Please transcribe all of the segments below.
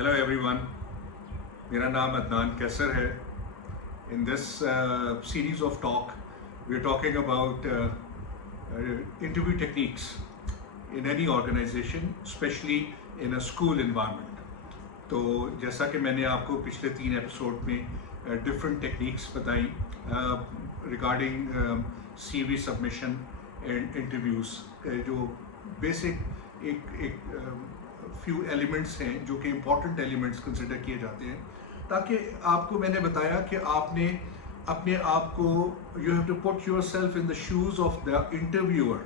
Hello everyone, मेरा नाम अदनान कैसर है. In this series of talk, we are talking about interview techniques in any organization, especially in a school environment. तो जैसा कि मैंने आपको पिछले 3 एपिसोड में different techniques बताई regarding CV submission and interviews, जो basic एक few elements हैं जो कि important elements consider किए जाते हैं, ताकि आपको मैंने बताया कि आपने अपने आप को you have to put yourself in the shoes of the interviewer.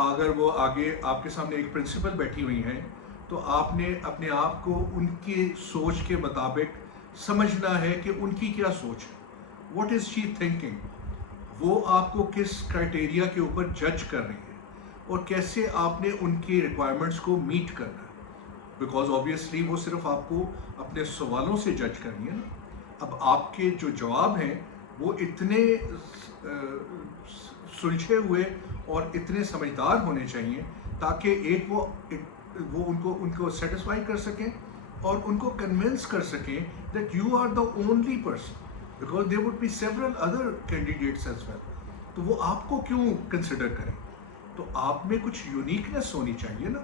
अगर वो आगे आपके सामने एक प्रिंसिपल बैठी हुई हैं तो आपने अपने आप को उनकी सोच के मुताबिक समझना है कि उनकी क्या सोच है. What is she thinking? वो आपको किस क्राइटेरिया के ऊपर जज कर रही है और कैसे आपने उनकी रिक्वायरमेंट्स को मीट करना है. बिकॉज ऑब्वियसली वो सिर्फ आपको अपने सवालों से जज करनी है ना. अब आपके जो जवाब हैं वो इतने सुलझे हुए और इतने समझदार होने चाहिए ताकि एक वो उनको सेटिस्फाई कर सकें और उनको कन्विंस कर सकें that you are the only person, because there would be several other candidates as well. तो वो आपको क्यों कंसिडर करें? तो आप में कुछ यूनिकनेस होनी चाहिए ना.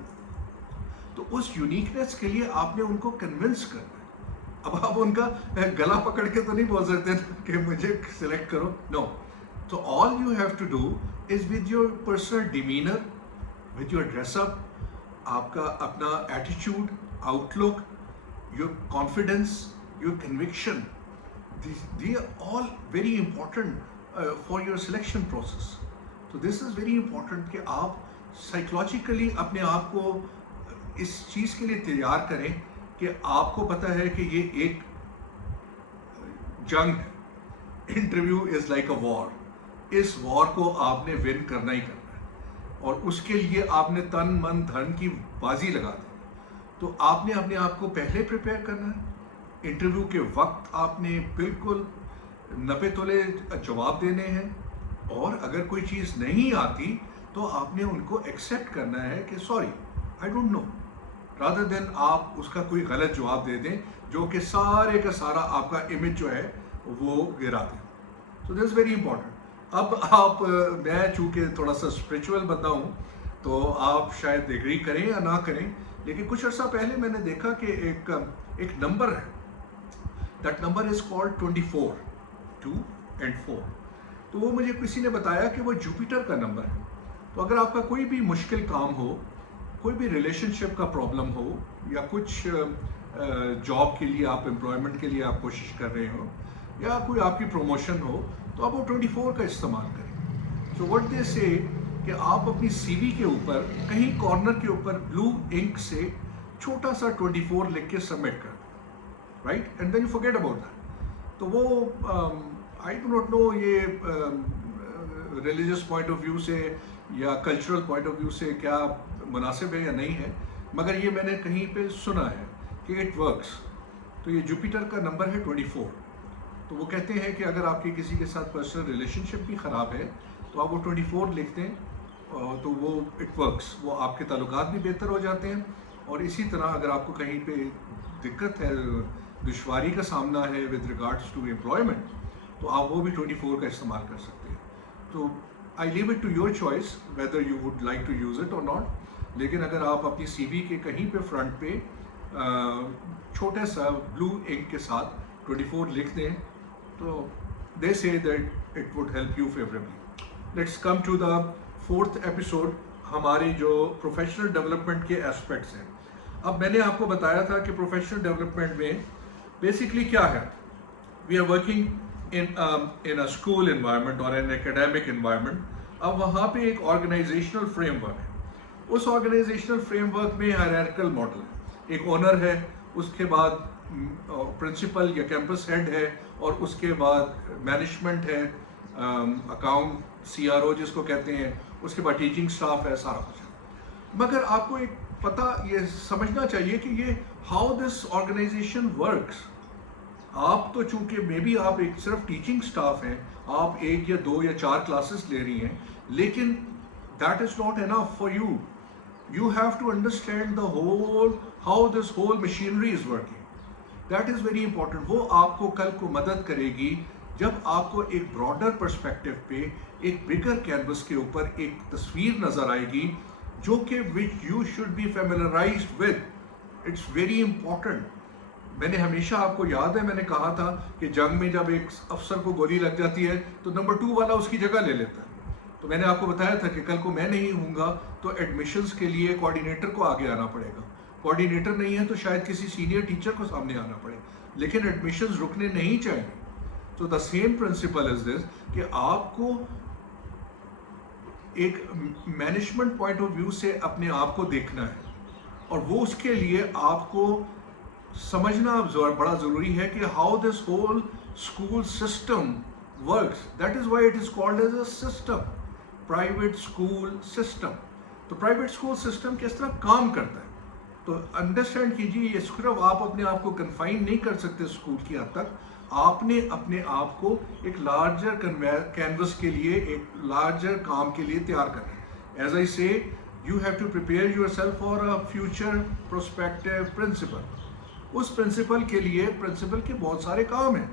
तो उस यूनिकनेस के लिए आपने उनको कन्विंस करना है. अब आप उनका गला पकड़ के तो नहीं बोल सकते कि मुझे सिलेक्ट करो. नो. तो all you have to do is with your personal demeanour, with your dress up, आपका अपना attitude, outlook, your confidence, your conviction. They are all very important for your selection process. तो दिस इज़ वेरी इंपॉर्टेंट कि आप psychologically अपने आप को इस चीज़ के लिए तैयार करें कि आपको पता है कि ये एक जंग है. Interview is like a war. इस वॉर को आपने विन करना ही करना है और उसके लिए आपने तन मन धन की बाजी लगा दी. तो आपने अपने आप को पहले प्रिपेयर करना है. इंटरव्यू के वक्त आपने बिल्कुल 90 तोले जवाब देने हैं और अगर कोई चीज़ नहीं आती तो आपने उनको एक्सेप्ट करना है कि sorry I don't know, rather than आप उसका कोई गलत जवाब दे दें जो कि सारे का सारा आपका इमेज जो है वो गिरा दें. So this is very important. अब आप मैं चूँकि थोड़ा सा स्पिरिचुअल बंदा हूँ तो आप शायद एग्री करें या ना करें, लेकिन कुछ अर्सा पहले मैंने देखा कि एक नंबर है. That number is called 24, 2 and 4. तो वो मुझे किसी ने बताया कि वो जुपिटर का नंबर है. तो अगर आपका कोई भी मुश्किल काम हो, कोई भी रिलेशनशिप का प्रॉब्लम हो या कुछ जॉब के लिए आप एम्प्लॉयमेंट के लिए आप कोशिश कर रहे हो या कोई आपकी प्रमोशन हो, तो आप वो 24 का इस्तेमाल करें. सो व्हाट दे से कि आप अपनी सीवी के ऊपर कहीं कॉर्नर के ऊपर ब्लू इंक से छोटा सा 24 लिख के सबमिट कर, right, and then you forget about that. तो वो आई डू नॉट नो ये रिलीजियस पॉइंट ऑफ व्यू से या कल्चरल पॉइंट ऑफ व्यू से क्या मुनासिब है या नहीं है, मगर ये मैंने कहीं पे सुना है कि इट वर्क्स. तो ये जुपिटर का नंबर है 24. तो वो कहते हैं कि अगर आपकी किसी के साथ पर्सनल रिलेशनशिप भी ख़राब है तो आप वो 24 लिख दें तो वो इट वर्क्स. वो आपके ताल्लुकात भी बेहतर हो जाते हैं. और इसी तरह अगर आपको कहीं पे दिक्कत है, दुश्वारी का सामना है विद रिगार्ड्स टू एम्प्लॉयमेंट, तो आप वो भी 24 का इस्तेमाल कर सकते हैं. तो I leave it to your choice whether you would like to use it और नॉट. लेकिन अगर आप अपनी सीवी के कहीं पे फ्रंट पे छोटा सा ब्लू इंक के साथ 24 लिख दें तो दे से that it would help you favourably. Let's come to the 4th episode, हमारी जो प्रोफेशनल डेवलपमेंट के एस्पेक्ट्स हैं. अब मैंने आपको बताया था कि प्रोफेशनल डेवलपमेंट में बेसिकली क्या है. We are working in a school environment or an academic environment. अब वहाँ पे एक organizational framework है. उस organizational framework में hierarchical model है. एक owner है, उसके बाद principal या campus head है और उसके बाद management है, account, CRO जिसको कहते हैं, उसके बाद teaching staff है, सारा कुछ है. मगर आपको एक पता ये समझना चाहिए कि ये how this organization works. आप तो चूंकि मे बी आप एक सिर्फ टीचिंग स्टाफ हैं, आप 1 या 2 या 4 क्लासेस ले रही हैं, लेकिन that is not enough for you. You have to understand the whole, how this whole machinery is working. That is very important. वो आपको कल को मदद करेगी जब आपको एक ब्रॉडर पर्सपेक्टिव पे एक बिगर कैनवस के ऊपर एक तस्वीर नजर आएगी जो कि which you should be familiarized with. It's very important. मैंने हमेशा, आपको याद है मैंने कहा था कि जंग में जब एक अफसर को गोली लग जाती है तो नंबर 2 वाला उसकी जगह ले लेता है. तो मैंने आपको बताया था कि कल को मैं नहीं हूँगा तो एडमिशन्स के लिए कोऑर्डिनेटर को आगे आना पड़ेगा. कोऑर्डिनेटर नहीं है तो शायद किसी सीनियर टीचर को सामने आना पड़े, लेकिन एडमिशन्स रुकने नहीं चाहिए. तो the same principal is this कि आपको एक मैनेजमेंट पॉइंट ऑफ व्यू से अपने आप को देखना है, और वो उसके लिए आपको समझना बड़ा ज़रूरी है कि how this whole school system works. That is why it is called as a system, private school system. तो प्राइवेट स्कूल सिस्टम किस तरह काम करता है तो अंडरस्टैंड कीजिए. ये सिर्फ आप अपने आप को कन्फाइन नहीं कर सकते स्कूल की हद तक. आपने अपने आप को एक लार्जर कैनवस के लिए, एक लार्जर काम के लिए तैयार करना है. As I say, you have to prepare yourself for a future prospective principal. उस प्रिंसिपल के लिए प्रिंसिपल के बहुत सारे काम हैं,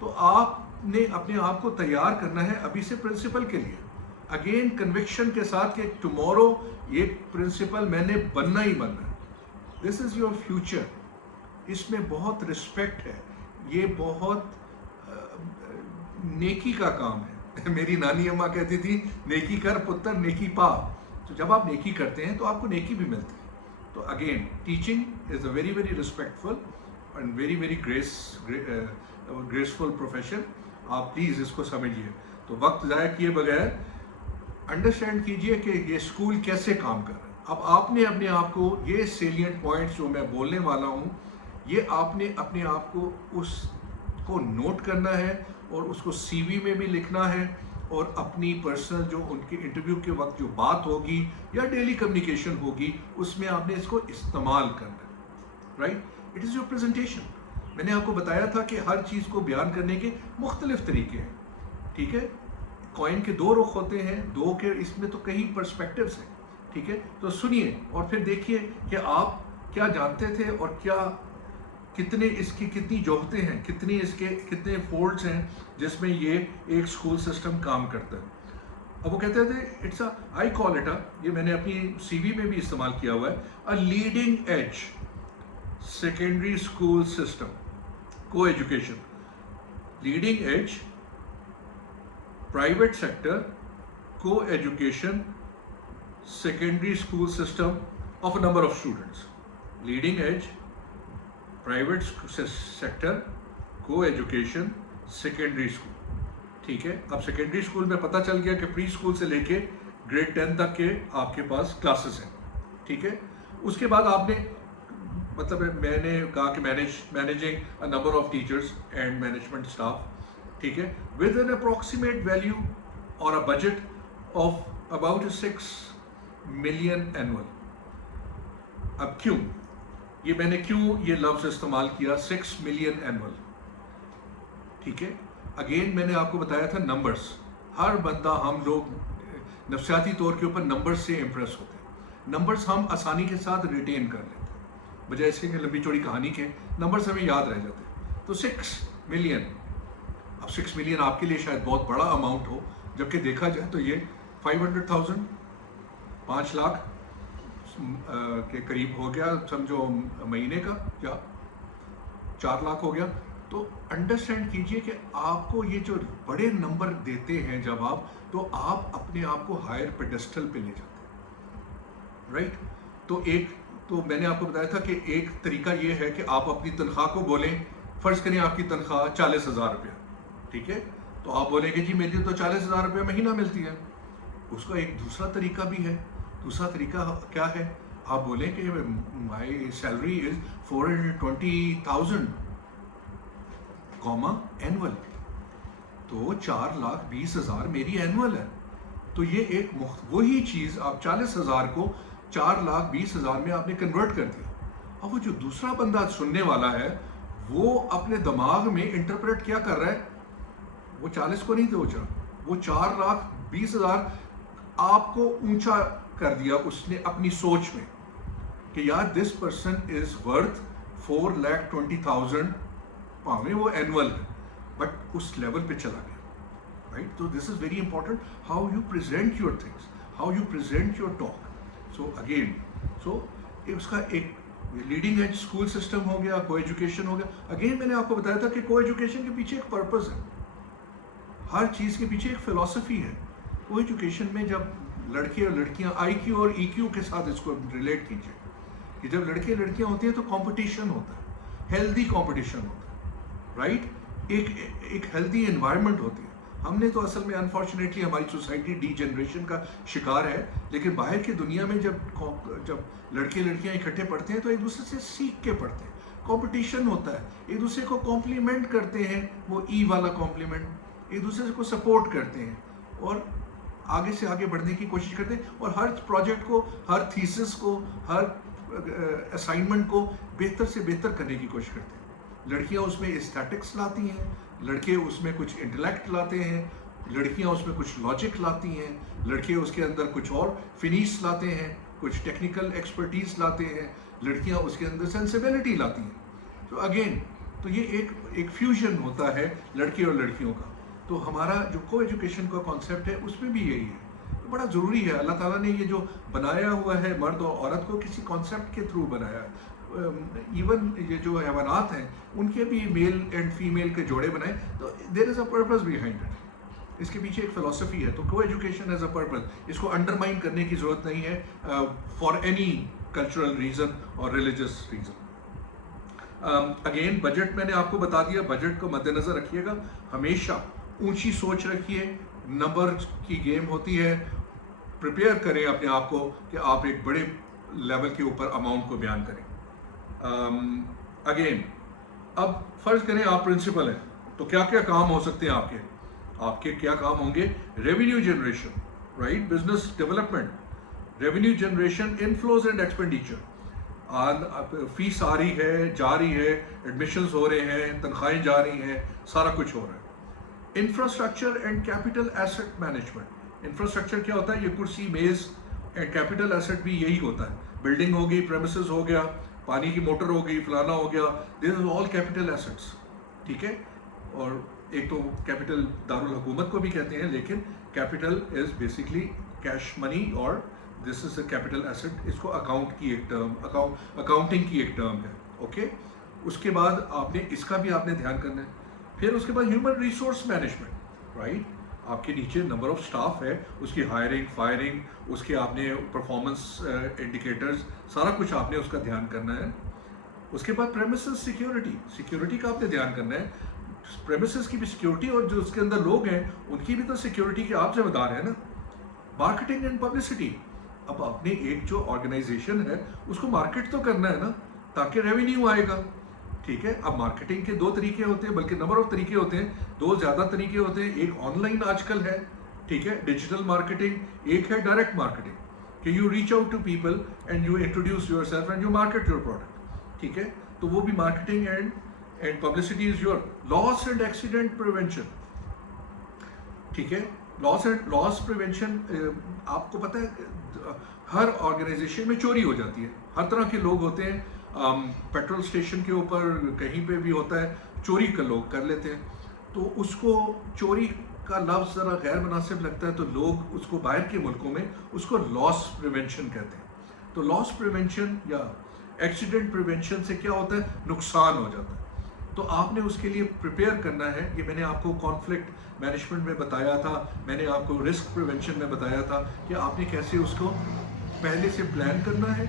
तो आपने अपने आप को तैयार करना है अभी से प्रिंसिपल के लिए. अगेन कन्विक्शन के साथ कि टुमारो ये प्रिंसिपल मैंने बनना ही बनना है. This is your future. इसमें बहुत रिस्पेक्ट है, ये बहुत नेकी का काम है. मेरी नानी अम्मा कहती थी, नेकी कर पुत्र नेकी पा. तो जब आप नेकी करते हैं तो आपको नेकी भी मिलती है. तो again teaching is a very very respectful and very very graceful profession. आप प्लीज़ इसको समझिए. तो वक्त ज़ाया किए बगैर अंडरस्टैंड कीजिए कि ये स्कूल कैसे काम कर रहा है. अब आपने अपने आप को, ये सेलिएंट पॉइंट्स जो मैं बोलने वाला हूँ, ये आपने अपने आप को उसको नोट करना है और उसको सीवी में भी लिखना है, और अपनी पर्सनल जो उनके इंटरव्यू के वक्त जो बात होगी या डेली कम्युनिकेशन होगी उसमें आपने इसको इस्तेमाल करना है. Right, it is your presentation. मैंने आपको बताया था कि हर चीज़ को बयान करने के मुख्तलिफ तरीके हैं. ठीक है, कॉइन के 2 रुख होते हैं, 2 के इसमें तो कई पर्सपेक्टिव्स हैं. ठीक है, तो सुनिए और फिर देखिए कि आप क्या जानते थे और क्या कितने इसकी कितनी जोहते हैं, कितनी इसके कितने फोल्ड्स हैं जिसमें ये एक स्कूल सिस्टम काम करता है. अब वो कहते थे it's a, I call it a, ये मैंने अपनी सीवी में भी इस्तेमाल किया हुआ है, a leading edge secondary school system coeducation. Leading edge private sector coeducation secondary school system of a number of students. Leading edge private sector co-education secondary school. ठीक है, अब सेकेंडरी स्कूल में पता चल गया कि pre school से लेके ग्रेड 10 तक के आपके पास क्लासेस हैं. ठीक है, उसके बाद आपने मतलब मैंने कहा कि managing a number of teachers and management staff. ठीक है, विद एन अप्रॉक्सीमेट वैल्यू और a budget of about 6 million annual. अब क्यों ये मैंने क्यों ये लफ्ज इस्तेमाल किया 6 मिलियन एनुअल. ठीक है, अगेन मैंने आपको बताया था नंबर्स. हर बंदा, हम लोग नफ्सियाती तौर के ऊपर नंबर्स से इम्प्रेस होते हैं. नंबर्स हम आसानी के साथ रिटेन कर लेते हैं, बजाय इसके कि लंबी चौड़ी कहानी के नंबर्स हमें याद रह जाते हैं. तो 6 मिलियन, अब 6 मिलियन आपके लिए शायद बहुत बड़ा अमाउंट हो, जबकि देखा जाए तो ये 500,000 5 लाख के करीब हो गया, समझो महीने का, या 4 लाख हो गया. तो अंडरस्टैंड कीजिए कि आपको ये जो बड़े नंबर देते हैं जब आप, तो आप अपने आप को हायर पेडेस्टल पे ले जाते हैं. राइट, तो मैंने आपको बताया था कि एक तरीका ये है कि आप अपनी तनख्वाह को बोलें. फ़र्ज़ करें आपकी तनख्वाह 40,000 रुपया. ठीक है, तो आप बोलेंगे जी मेरी तो 40,000 रुपया महीना मिलती है. उसका एक दूसरा तरीका भी है. दूसरा तरीका क्या है, आप बोलें कि माई सैलरी इज 420,000 एनुअल, तो 4,20,000 मेरी एनुअल है. तो ये एक वही चीज़ आप 40,000 को 4,20,000 में आपने कन्वर्ट कर दिया. अब वो जो दूसरा बंदा सुनने वाला है वो अपने दिमाग में इंटरप्रेट क्या कर रहा है, वो 40 को नहीं सोच रहा, वो 4,20,000 आपको ऊंचा کر دیا اس نے اپنی سوچ میں کہ یار دس پرسن از ورتھ 4,20,000 پاؤں، وہ اینول ہے، بٹ اس لیول پہ چلا گیا، رائٹ؟ تو this is very important, how you present your things, how you present your talk. So again اس کا ایک لیڈنگ ایج اسکول سسٹم ہو گیا، کو ایجوکیشن ہو گیا. اگین میں نے آپ کو بتایا تھا کہ کو ایجوکیشن کے پیچھے ایک پرپز ہے، ہر چیز کے پیچھے ایک فلسفی ہے. کو ایجوکیشن میں جب لڑکے اور لڑکیاں آئی کیو اور ای کیو کے ساتھ اس کو ریلیٹ کیجیے کہ جب لڑکے لڑکیاں ہوتی ہیں تو کمپٹیشن ہوتا ہے، ہیلدی کمپٹیشن ہوتا ہے، رائٹ؟ ایک ہیلدی انوائرمنٹ ہوتی ہے. ہم نے تو اصل میں انفارچونیٹلی ہماری سوسائٹی ڈی جنریشن کا شکار ہے، لیکن باہر کی دنیا میں جب لڑکے لڑکیاں اکٹھے پڑھتے ہیں تو ایک دوسرے سے سیکھ کے پڑھتے ہیں. کمپٹیشن ہوتا ہے، ایک دوسرے کو کمپلیمنٹ کرتے ہیں، وہ ای والا کمپلیمنٹ، ایک دوسرے کو سپورٹ کرتے ہیں اور آگے سے آگے بڑھنے کی کوشش کرتے ہیں، اور ہر پروجیکٹ کو، ہر تھیسس کو، ہر اسائنمنٹ کو بہتر سے بہتر کرنے کی کوشش کرتے ہیں. لڑکیاں اس میں ایستھیٹکس لاتی ہیں، لڑکے اس میں کچھ انٹلیکٹ لاتے ہیں، لڑکیاں اس میں کچھ لاجک لاتی ہیں، لڑکے اس کے اندر کچھ اور فنیش لاتے ہیں، کچھ ٹیکنیکل ایکسپرٹیز لاتے ہیں، لڑکیاں اس کے اندر سینسیبلٹی لاتی ہیں. تو اگین تو یہ ایک فیوژن ہوتا ہے لڑکے اور لڑکیوں کا. تو ہمارا جو کو ایجوکیشن کا کانسیپٹ ہے اس میں بھی یہی ہے. بڑا ضروری ہے، اللہ تعالیٰ نے یہ جو بنایا ہوا ہے مرد اور عورت کو کسی کانسیپٹ کے تھرو بنایا ہے. ایون یہ جو حیوانات ہیں ان کے بھی میل اینڈ فیمیل کے جوڑے بنائے، تو دیر از اے پرپز بیہائنڈ اٹ. اس کے پیچھے ایک فلسفی ہے. تو کو ایجوکیشن ایز اے پرپز، اس کو انڈرمائن کرنے کی ضرورت نہیں ہے فار اینی کلچرل ریزن اور ریلیجس ریزن. اگین بجٹ میں نے آپ کو بتا دیا، بجٹ کو مد نظر رکھیے گا، ہمیشہ اونچی سوچ رکھیے. نمبر کی گیم ہوتی ہے، پریپیئر کریں اپنے آپ کو کہ آپ ایک بڑے لیول کے اوپر اماؤنٹ کو بیان کریں. اگین اب فرض کریں آپ پرنسپل ہیں تو کیا کیا کام ہو سکتے ہیں آپ کے کیا کام ہوں گے؟ Revenue generation, right? Business development, revenue generation, inflows and expenditure. Fees آ رہی ہے، جا رہی ہے، ایڈمیشنز ہو رہے ہیں، تنخواہیں جا رہی ہیں، سارا کچھ ہو رہا ہے. Infrastructure and capital asset management. Infrastructure کیا ہوتا ہے؟ یہ کرسی میز. اینڈ کیپٹل ایسٹ بھی یہی ہوتا ہے، بلڈنگ ہوگی، پریمیسز ہو گیا، پانی کی موٹر ہو گئی، فلانا ہو گیا، دس از آل کیپٹل ایسٹس. ٹھیک ہے؟ اور ایک تو کیپٹل دارالحکومت کو بھی کہتے ہیں، لیکن کیپٹل از بیسکلی کیش منی، اور دس از اے کیپٹل ایسٹ. اس کو اکاؤنٹ کی ایک ٹرم، اکاؤنٹنگ کی ایک ٹرم ہے. اوکے، اس کے بعد آپ نے اس کا بھی آپ نے دھیان کرنا ہے. پھر اس کے بعد ہیومن ریسورس مینجمنٹ، رائٹ؟ آپ کے نیچے نمبر آف سٹاف ہے، اس کی ہائرنگ، فائرنگ، اس کے آپ نے پرفارمنس انڈیکیٹرز، سارا کچھ آپ نے اس کا دھیان کرنا ہے. اس کے بعد پریمیسز سیکیورٹی کا آپ نے دھیان کرنا ہے. پریمیسز کی بھی سیکیورٹی، اور جو اس کے اندر لوگ ہیں ان کی بھی تو سیکیورٹی کے آپ ذمہ دار ہیں نا. Marketing and publicity. اب آپ نے ایک جو آرگنائزیشن ہے اس کو مارکیٹ تو کرنا ہے نا، تاکہ ریونیو آئے گا. ٹھیک ہے؟ اب مارکیٹنگ کے دو طریقے ہوتے ہیں، بلکہ نمبر آف طریقے ہوتے ہیں، دو زیادہ طریقے ہوتے ہیں. ایک آن لائن آج کل ہے، ٹھیک ہے، ڈیجیٹل مارکیٹنگ. ایک ہے ڈائریکٹ مارکیٹنگ، کہ you reach out to people and you introduce yourself and you market your product. ٹھیک ہے؟ تو وہ بھی marketing and publicity is your. Loss and accident prevention. ٹھیک ہے؟ Loss prevention. آپ کو پتہ ہے ہر آرگنائزیشن میں چوری ہو جاتی ہے، ہر طرح کے لوگ ہوتے ہیں. پیٹرول اسٹیشن کے اوپر کہیں پہ بھی ہوتا ہے، چوری کا لوگ کر لیتے ہیں. تو اس کو چوری کا لفظ ذرا غیر مناسب لگتا ہے، تو لوگ اس کو باہر کے ملکوں میں اس کو لاس پریونشن کہتے ہیں. تو لاس پریونشن یا ایکسیڈنٹ پریونشن سے کیا ہوتا ہے؟ نقصان ہو جاتا ہے. تو آپ نے اس کے لیے پریپیئر کرنا ہے. یہ میں نے آپ کو کانفلکٹ مینجمنٹ میں بتایا تھا، میں نے آپ کو رسک پریونشن میں بتایا تھا کہ آپ نے کیسے اس کو پہلے سے پلان کرنا ہے،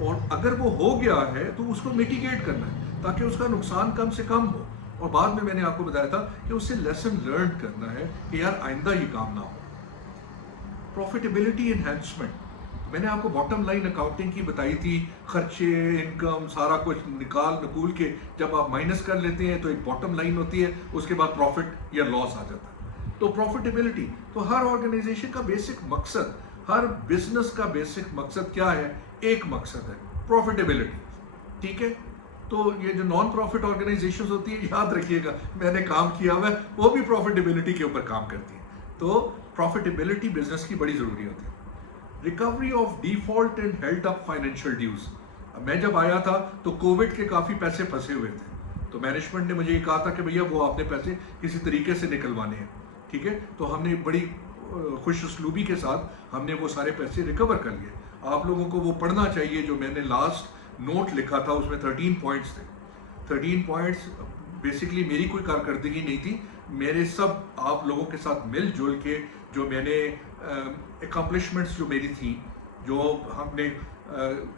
اور اگر وہ ہو گیا ہے تو اس کو میٹیگیٹ کرنا ہے تاکہ اس کا نقصان کم سے کم ہو. اور بعد میں نے آپ کو بتایا تھا کہ اس سے لیسن لرن کرنا ہے کہ یار آئندہ یہ کام نہ ہو. Profitability enhancement. میں نے آپ کو باٹم لائن اکاؤنٹنگ کی بتائی تھی، خرچے، انکم، سارا کچھ نکول کے جب آپ مائنس کر لیتے ہیں تو ایک باٹم لائن ہوتی ہے، اس کے بعد پروفٹ یا لاس آ جاتا ہے. تو پروفیٹیبلٹی. تو ہر آرگنائزیشن کا بیسک مقصد، ہر بزنس کا بیسک مقصد کیا ہے؟ ایک مقصد ہے، پروفیٹیبلٹی. ٹھیک ہے؟ تو یہ جو نان پروفٹ آرگنائزیشنز ہوتی ہیں، یاد رکھیے گا میں نے کام کیا ہوا ہے، وہ بھی پروفیٹیبلٹی کے اوپر کام کرتی ہیں. تو پروفیٹیبلٹی بزنس کی بڑی ضروری ہوتی ہے. Recovery of default and held up financial dues. मैं जब आया था तो कोविड के काफ़ी पैसे फंसे हुए थे, तो मैनेजमेंट ने मुझे ये कहा था कि भैया वो आपने पैसे किसी तरीके से निकलवाने हैं, ठीक है। तो हमने बड़ी खुश उसलूबी के साथ हमने वो सारे पैसे रिकवर कर लिए। आप लोगों को वो पढ़ना चाहिए जो मैंने लास्ट नोट लिखा था, उसमें 13 पॉइंट्स थे। 13 पॉइंट्स बेसिकली मेरी कोई कारकर्दगी नहीं थी, मेरे सब आप लोगों के साथ मिलजुल के जो मैंने एकम्प्लिशमेंट्स जो मेरी थी, जो हमने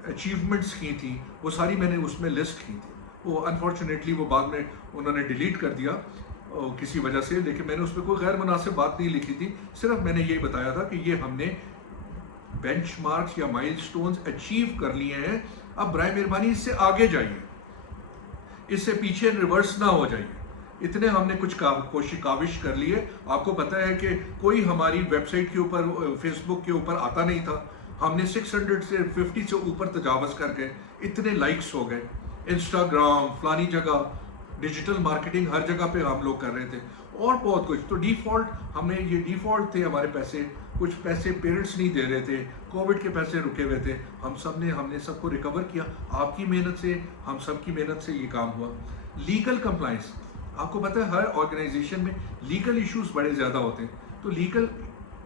अचीवमेंट्स की थी, वो सारी मैंने उसमें लिस्ट की थी। वो अनफॉर्चुनेटली वो बाद में उन्होंने डिलीट कर दिया किसी वजह से, लेकिन मैंने उसमें कोई गैर मुनासिब बात नहीं लिखी थी, सिर्फ मैंने यही बताया था कि ये हमने बेंचमार्क्स या माइलस्टोन्स अचीव कर लिए हैं, अब बराए मेहरबानी इससे आगे जाइए, इससे पीछे रिवर्स ना हो जाइए। इतने हमने कुछ काविश कर लिए। आपको पता है कि कोई हमारी वेबसाइट के ऊपर, फेसबुक के ऊपर आता नहीं था, हमने 600 से 50 से ऊपर तजावज़ करके इतने लाइक्स हो गए। इंस्टाग्राम, फलानी जगह, डिजिटल मार्केटिंग, हर जगह पे हम लोग कर रहे थे और बहुत कुछ। तो डिफ़ॉल्ट हमने, ये डिफ़ॉल्ट थे हमारे पैसे, कुछ पैसे पेरेंट्स नहीं दे रहे थे, कोविड के पैसे रुके हुए थे, हमने सबको रिकवर किया। आपकी मेहनत से, हम सब की मेहनत से ये काम हुआ। लीगल कंप्लाइंस, आपको पता है हर ऑर्गेनाइजेशन में लीगल इश्यूज बड़े ज़्यादा होते हैं, तो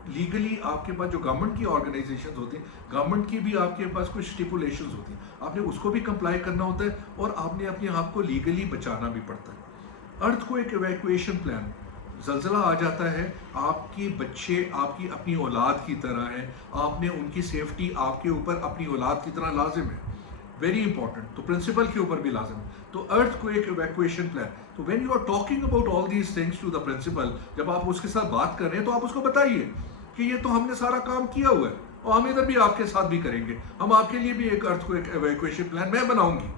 लीगली आपके पास जो गवर्नमेंट की ऑर्गेनाइजेशन होती हैं, गवर्नमेंट की भी आपके पास कुछ स्टिपुलेशंस होती हैं, आपने उसको भी कंप्लाई करना होता है और आपने अपने आप को लीगली बचाना भी पड़ता है। अर्थक्वेक इवैक्यूएशन प्लान, जल्जला आ जाता है, आपके बच्चे आपकी अपनी औलाद की तरह हैं, आपने उनकी सेफ्टी आपके ऊपर अपनी औलाद की तरह लाजिम है, वेरी इंपॉर्टेंट। तो प्रिंसिपल के ऊपर भी लाजिम है। तो अर्थक्वेक इवैक्यूएशन प्लान, तो when you are talking about all these things to the principal, जब आप उसके साथ बात कर रहे हैं तो आप उसको बताइए कि ये तो हमने सारा काम किया हुआ है और हम इधर भी आपके साथ भी करेंगे, हम आपके लिए भी एक अर्थक्वेक इवैक्यूएशन प्लान मैं बनाऊंगी।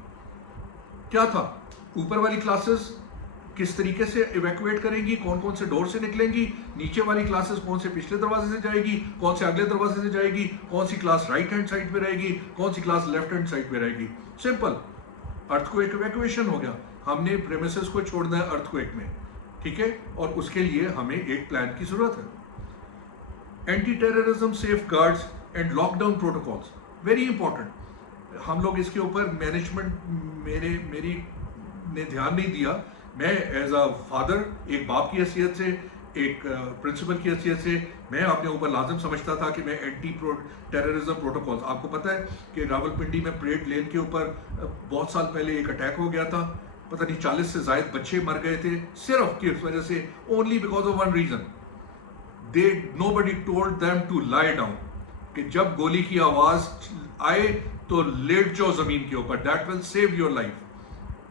क्या था, ऊपर वाली क्लासेस किस तरीके से इवैक्यूएट करेंगी, कौन कौन से डोर से निकलेंगी, नीचे वाली क्लासेस कौन से पिछले दरवाजे से जाएगी, कौन से अगले दरवाजे से जाएगी, कौन सी क्लास राइट हैंड साइड पे रहेगी, कौन सी क्लास लेफ्ट हैंड साइड पे रहेगी। सिंपल, अर्थक्वेक इवैक्यूएशन हो गया। हमने प्रेमिसेस को छोड़ना है अर्थक्वेक में, ठीक है, और उसके लिए हमें एक प्लान की जरूरत है। Anti terrorism safeguards and lockdown protocols, very important. हम लोग इसके ऊपर मैनेजमेंट मेरी ने ध्यान नहीं दिया। मैं एज अ फादर, एक बाप की हैसियत से, एक प्रिंसिपल की हैसियत से, मैं अपने ऊपर लाजिम समझता था कि मैं एंटी टेररिज्म प्रोटोकॉल्स, आपको पता है कि रावलपिंडी में परेड लेन के ऊपर बहुत साल पहले एक अटैक हो गया था, पता नहीं 40 से ज़ायद बच्चे मर गए थे सिर्फ किस वजह से, only because of one reason, nobody told them to lie down, कि जब गोली की आवाज आए तो लेट जाओ जमीन के ऊपर, that will save your life,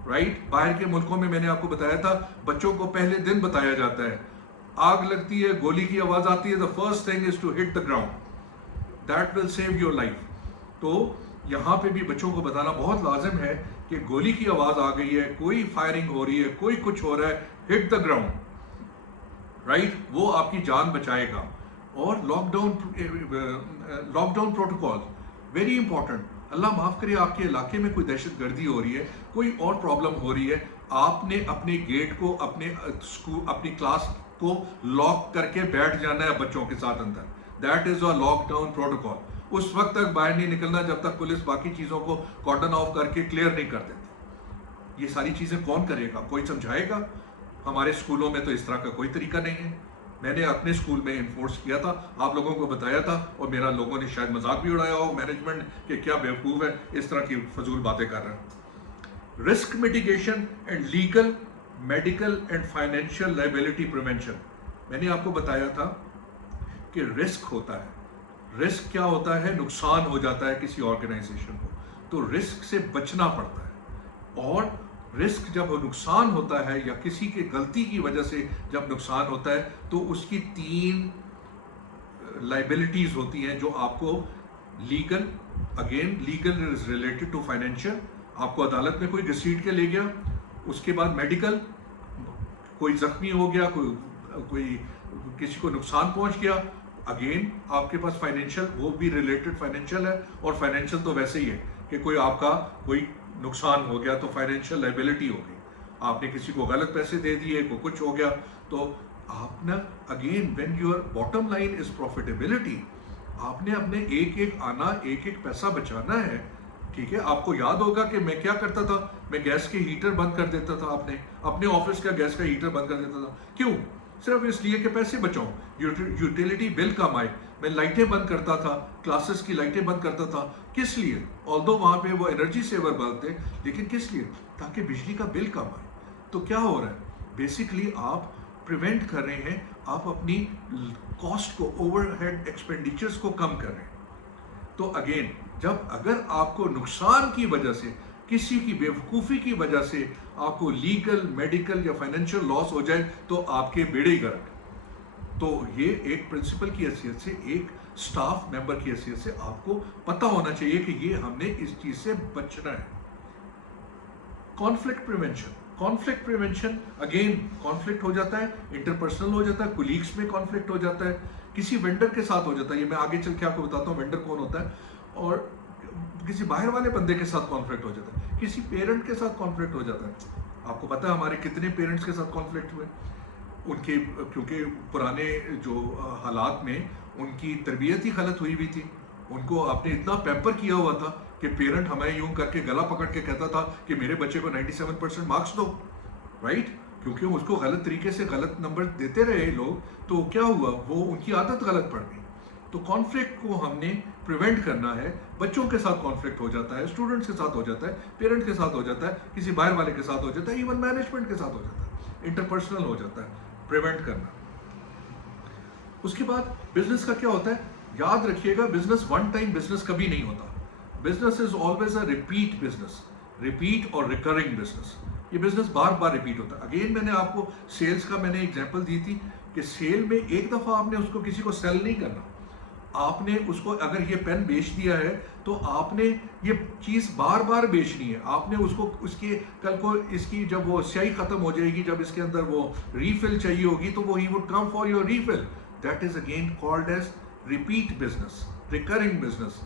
right. बाहर के मुल्कों में मैंने आपको बताया था, बच्चों को पहले दिन बताया जाता है, आग लगती है, गोली की आवाज आती है, the first thing is to hit the ground, that will save your life. तो यहाँ पे भी बच्चों को बताना बहुत लाजिम है कि गोली की आवाज आ गई है, कोई फायरिंग हो रही है, कोई कुछ हो रहा है, हिट द ग्राउंड, राइट, वो आपकी जान बचाएगा। और लॉकडाउन प्रोटोकॉल वेरी इंपॉर्टेंट। अल्लाह माफ करे, आपके इलाके में कोई दहशत गर्दी हो रही है, कोई और प्रॉब्लम हो रही है, आपने अपने गेट को, अपने स्कूल, अपनी क्लास को लॉक करके बैठ जाना है बच्चों के साथ अंदर, that is a lockdown protocol. उस वक्त तक बाहर नहीं निकलना जब तक पुलिस बाकी चीजों को कॉर्डन ऑफ करके क्लियर नहीं कर देती। ये सारी चीजें कौन करेगा, कोई समझाएगा? हमारे स्कूलों में तो इस तरह का कोई तरीका नहीं है। मैंने अपने स्कूल में इन्फोर्स किया था, आप लोगों को बताया था, और मेरा लोगों ने शायद मजाक भी उड़ाया हो मैनेजमेंट के, क्या बेवकूफ़ है, इस तरह की फजूल बातें कर रहे हैं। Risk mitigation and legal, medical and financial liability prevention, मैंने आपको बताया था कि रिस्क होता है, रिस्क क्या होता है, नुकसान हो जाता है किसी ऑर्गेनाइजेशन को, तो रिस्क से बचना पड़ता है। और रिस्क जब नुकसान होता है या किसी की गलती की वजह से जब नुकसान होता है, तो उसकी 3 लाइबिलिटीज होती हैं जो आपको legal, again legal is related to financial, आपको अदालत में कोई घसीट के ले गया, उसके बाद मेडिकल, कोई जख्मी हो गया, कोई किसी को नुकसान पहुंच गया, अगेन आपके पास फाइनेंशियल, वो भी रिलेटेड फाइनेंशियल है। और फाइनेंशियल तो वैसे ही है कि कोई आपका कोई नुकसान हो गया तो फाइनेंशियल लायबिलिटी हो गई, आपने किसी को गलत पैसे दे दिए, को कुछ हो गया, तो आप ना, again when your bottom line is profitability, آپ نے اپنے ایک ایک آنا ایک ایک پیسہ بچانا ہے. ٹھیک ہے, آپ کو یاد ہوگا کہ میں کیا کرتا تھا, میں گیس کے ہیٹر بند کر دیتا تھا, اپنے آفس کا گیس کا ہیٹر بند کر دیتا تھا. کیوں؟ صرف اس لیے کہ پیسے بچاؤں, یوٹیلیٹی بل کم آئے. میں لائٹیں بند کرتا تھا, کلاسز کی لائٹیں بند کرتا تھا. کس لیے؟ آلدو وہاں پہ وہ انرجی سیور بلب تھے, لیکن کس لیے؟ تاکہ بجلی کا بل کم آئے. تو کیا ہو رہا ہے؟ بیسکلی آپ پریونٹ کر رہے ہیں, آپ اپنی کاسٹ کو, اوور ہیڈ ایکسپینڈیچرز کو کم کر رہے ہیں. تو اگین, اگر آپ کو نقصان کی وجہ سے, کسی کی بیوقوفی کی وجہ سے آپ کو لیگل, میڈیکل یا فائنینشیل لاس ہو جائے تو آپ کے بیڑے گرک. تو یہ ایک پرنسپل کی حیثیت سے, ایک سٹاف ممبر کی حیثیت سے آپ کو پتہ ہونا چاہیے کہ یہ ہم نے اس چیز سے بچنا ہے. کانفلکٹ پریونشن اگین, کانفلکٹ ہو جاتا ہے, انٹرپرسنل ہو جاتا ہے, کولیگس میں کانفلکٹ ہو جاتا ہے, کسی وینڈر کے ساتھ ہو جاتا ہے. یہ میں آگے چل کے آپ کو بتاتا ہوں وینڈر کون ہوتا ہے. اور کسی باہر والے بندے کے ساتھ کانفلکٹ ہو جاتا ہے, کسی پیرنٹ کے ساتھ کانفلکٹ ہو جاتا ہے. آپ کو پتہ ہے ہمارے کتنے پیرنٹس کے ساتھ کانفلکٹ ہوئے, ان کے کیونکہ پرانے جو حالات میں ان کی تربیت ہی غلط ہوئی تھی. ان کو آپ نے اتنا پیمپر کیا ہوا تھا کہ پیرنٹ ہمیں یوں کر کے گلا پکڑ کے کہتا تھا کہ میرے بچے کو 97% مارکس دو, رائٹ, کیونکہ اس کو غلط طریقے سے غلط نمبر دیتے رہے لوگ. تو کیا ہوا, وہ ان کی عادت غلط پڑ گئی. تو کانفلکٹ کو ہم نے پریونٹ کرنا ہے. بچوں کے ساتھ کانفلکٹ ہو جاتا ہے, اسٹوڈنٹس کے ساتھ ہو جاتا ہے, پیرنٹ کے ساتھ ہو جاتا ہے, کسی باہر والے کے ساتھ ہو جاتا ہے, ایون مینجمنٹ کے ساتھ ہو جاتا ہے, انٹرپرسنل ہو جاتا ہے. پریونٹ کرنا. اس کے بعد بزنس کا کیا ہوتا ہے؟ یاد رکھیے گا, بزنس ون ٹائم بزنس کبھی نہیں ہوتا. Business is always a repeat business, repeat اور ریکرنگ بزنس. یہ بزنس بار بار ریپیٹ ہوتا ہے. اگین میں نے آپ کو سیلز کا میں نے ایگزامپل دی تھی کہ سیل میں ایک دفعہ آپ نے اس کو کسی کو سیل نہیں کرنا. آپ نے اس کو اگر یہ پین بیچ دیا ہے تو آپ نے یہ چیز بار بار بیچنی ہے. آپ نے اس کو, اس کی کل کو اس کی جب وہ سیاہی ختم ہو جائے گی, جب اس کے اندر وہ ریفل چاہیے ہوگی تو وہ he would come for your raffle. That is again called as repeat business, recurring business.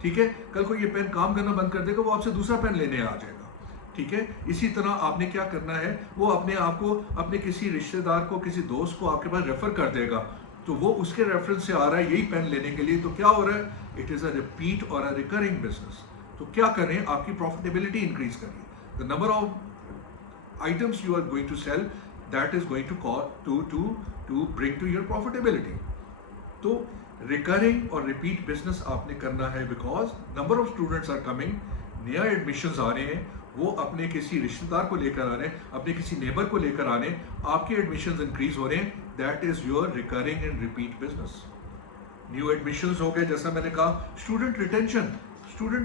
ٹھیک ہے, کل کو یہ پین کام کرنا بند کر دے گا, وہ آپ سے دوسرا پین لینے آ جائے گا. ٹھیک ہے, اسی طرح آپ نے کیا کرنا ہے, وہ اپنے آپ کو اپنے کسی رشتہ دار کو, کسی دوست کو آپ کے پاس ریفر کر دے گا, تو وہ اس کے ریفرنس سے آ رہا ہے یہی پین لینے کے لیے. تو کیا ہو رہا ہے, اٹ از اے ریپیٹ اور اے ریکرنگ بزنس. تو کیا کریں, آپ کی پروفیٹیبلٹی انکریز کریں. The number of items you are going to sell, that is going to bring to your profitability. تو ریکرنگ اور ریپیٹ بزنس آپ نے کرنا ہے, because number of students are coming, نیا ایڈمیشنز آ رہے ہیں, وہ اپنے کسی رشتہ دار کو لے کر آ رہے ہیں, اپنے کسی نیبر کو لے کر آ رہے ہیں, آپ کے ایڈمیشنز انکریز ہو رہے ہیں. That is your recurring and repeat business. New admissions ہو گئے, جیسا میں نے کہا. اسٹوڈنٹ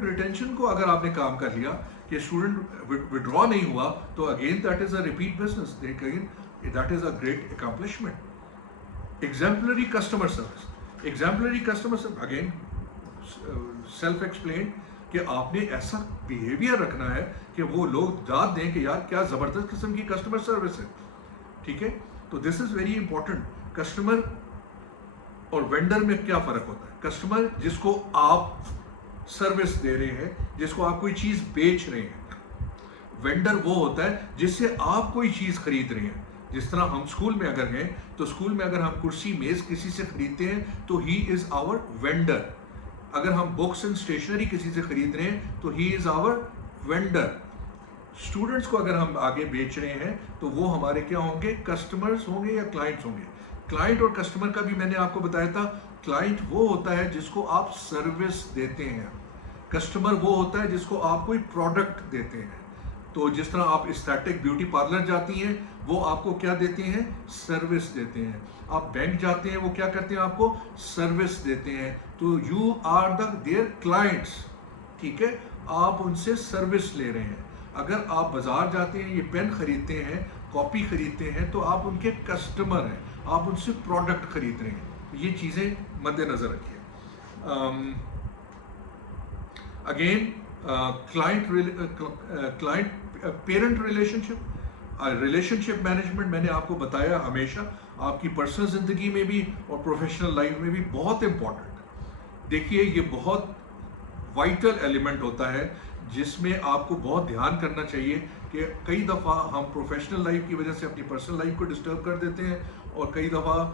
ریٹینشن کو اگر آپ نے کام کر لیا کہ اسٹوڈنٹ وڈرا نہیں ہوا, تو again that is a repeat business, again that is a great accomplishment. Exemplary customer service, again self explain کہ آپ نے ایسا بیہیویئر رکھنا ہے کہ وہ لوگ داد دیں کہ یار کیا زبردست قسم کی کسٹمر سروس ہے. ٹھیک ہے, تو this is very important. Customer اور وینڈر میں کیا فرق ہوتا ہے؟ کسٹمر جس کو آپ سروس دے رہے ہیں, جس کو آپ کوئی چیز بیچ رہے ہیں. وینڈر وہ ہوتا ہے جس سے آپ کوئی چیز خرید رہے ہیں. جس طرح ہم اسکول میں اگر ہیں تو اسکول میں اگر ہم کرسی میز کسی سے خریدتے ہیں تو ہی از آور وینڈر. اگر ہم بکس اینڈ اسٹیشنری کسی سے خرید رہے ہیں تو ہی از آور وینڈر. اسٹوڈنٹس کو اگر ہم آگے بیچ رہے ہیں تو وہ ہمارے کیا ہوں گے, کسٹمرز ہوں گے یا کلائنٹس ہوں گے. کلائنٹ اور کسٹمر کا بھی میں نے آپ کو بتایا تھا. کلائنٹ وہ ہوتا ہے جس کو آپ سروس دیتے ہیں, کسٹمر وہ ہوتا ہے جس کو آپ کوئی پروڈکٹ دیتے ہیں. تو جس طرح آپ اسٹیٹک بیوٹی پارلر جاتی ہیں, وہ آپ کو کیا دیتے ہیں, سروس دیتے ہیں. آپ بینک جاتے ہیں, وہ کیا کرتے ہیں, آپ کو سروس دیتے ہیں. تو you are the their clients. ٹھیک ہے, آپ ان سے سروس لے رہے ہیں. اگر آپ بازار جاتے ہیں, یہ پین خریدتے ہیں, کاپی خریدتے ہیں, تو آپ ان کے کسٹمر ہیں, آپ ان سے پروڈکٹ خرید رہے ہیں. یہ چیزیں مد نظر رکھیے. اگین کلائنٹ پیرنٹ ریلیشن شپ مینجمنٹ میں نے آپ کو بتایا ہمیشہ آپ کی پرسنل زندگی میں بھی اور پروفیشنل لائف میں بھی بہت امپورٹنٹ. دیکھیے یہ بہت وائٹل ایلیمنٹ ہوتا ہے جس میں آپ کو بہت دھیان کرنا چاہیے کہ کئی دفعہ ہم پروفیشنل لائف کی وجہ سے اپنی پرسنل لائف کو ڈسٹرب کر دیتے ہیں, اور کئی دفعہ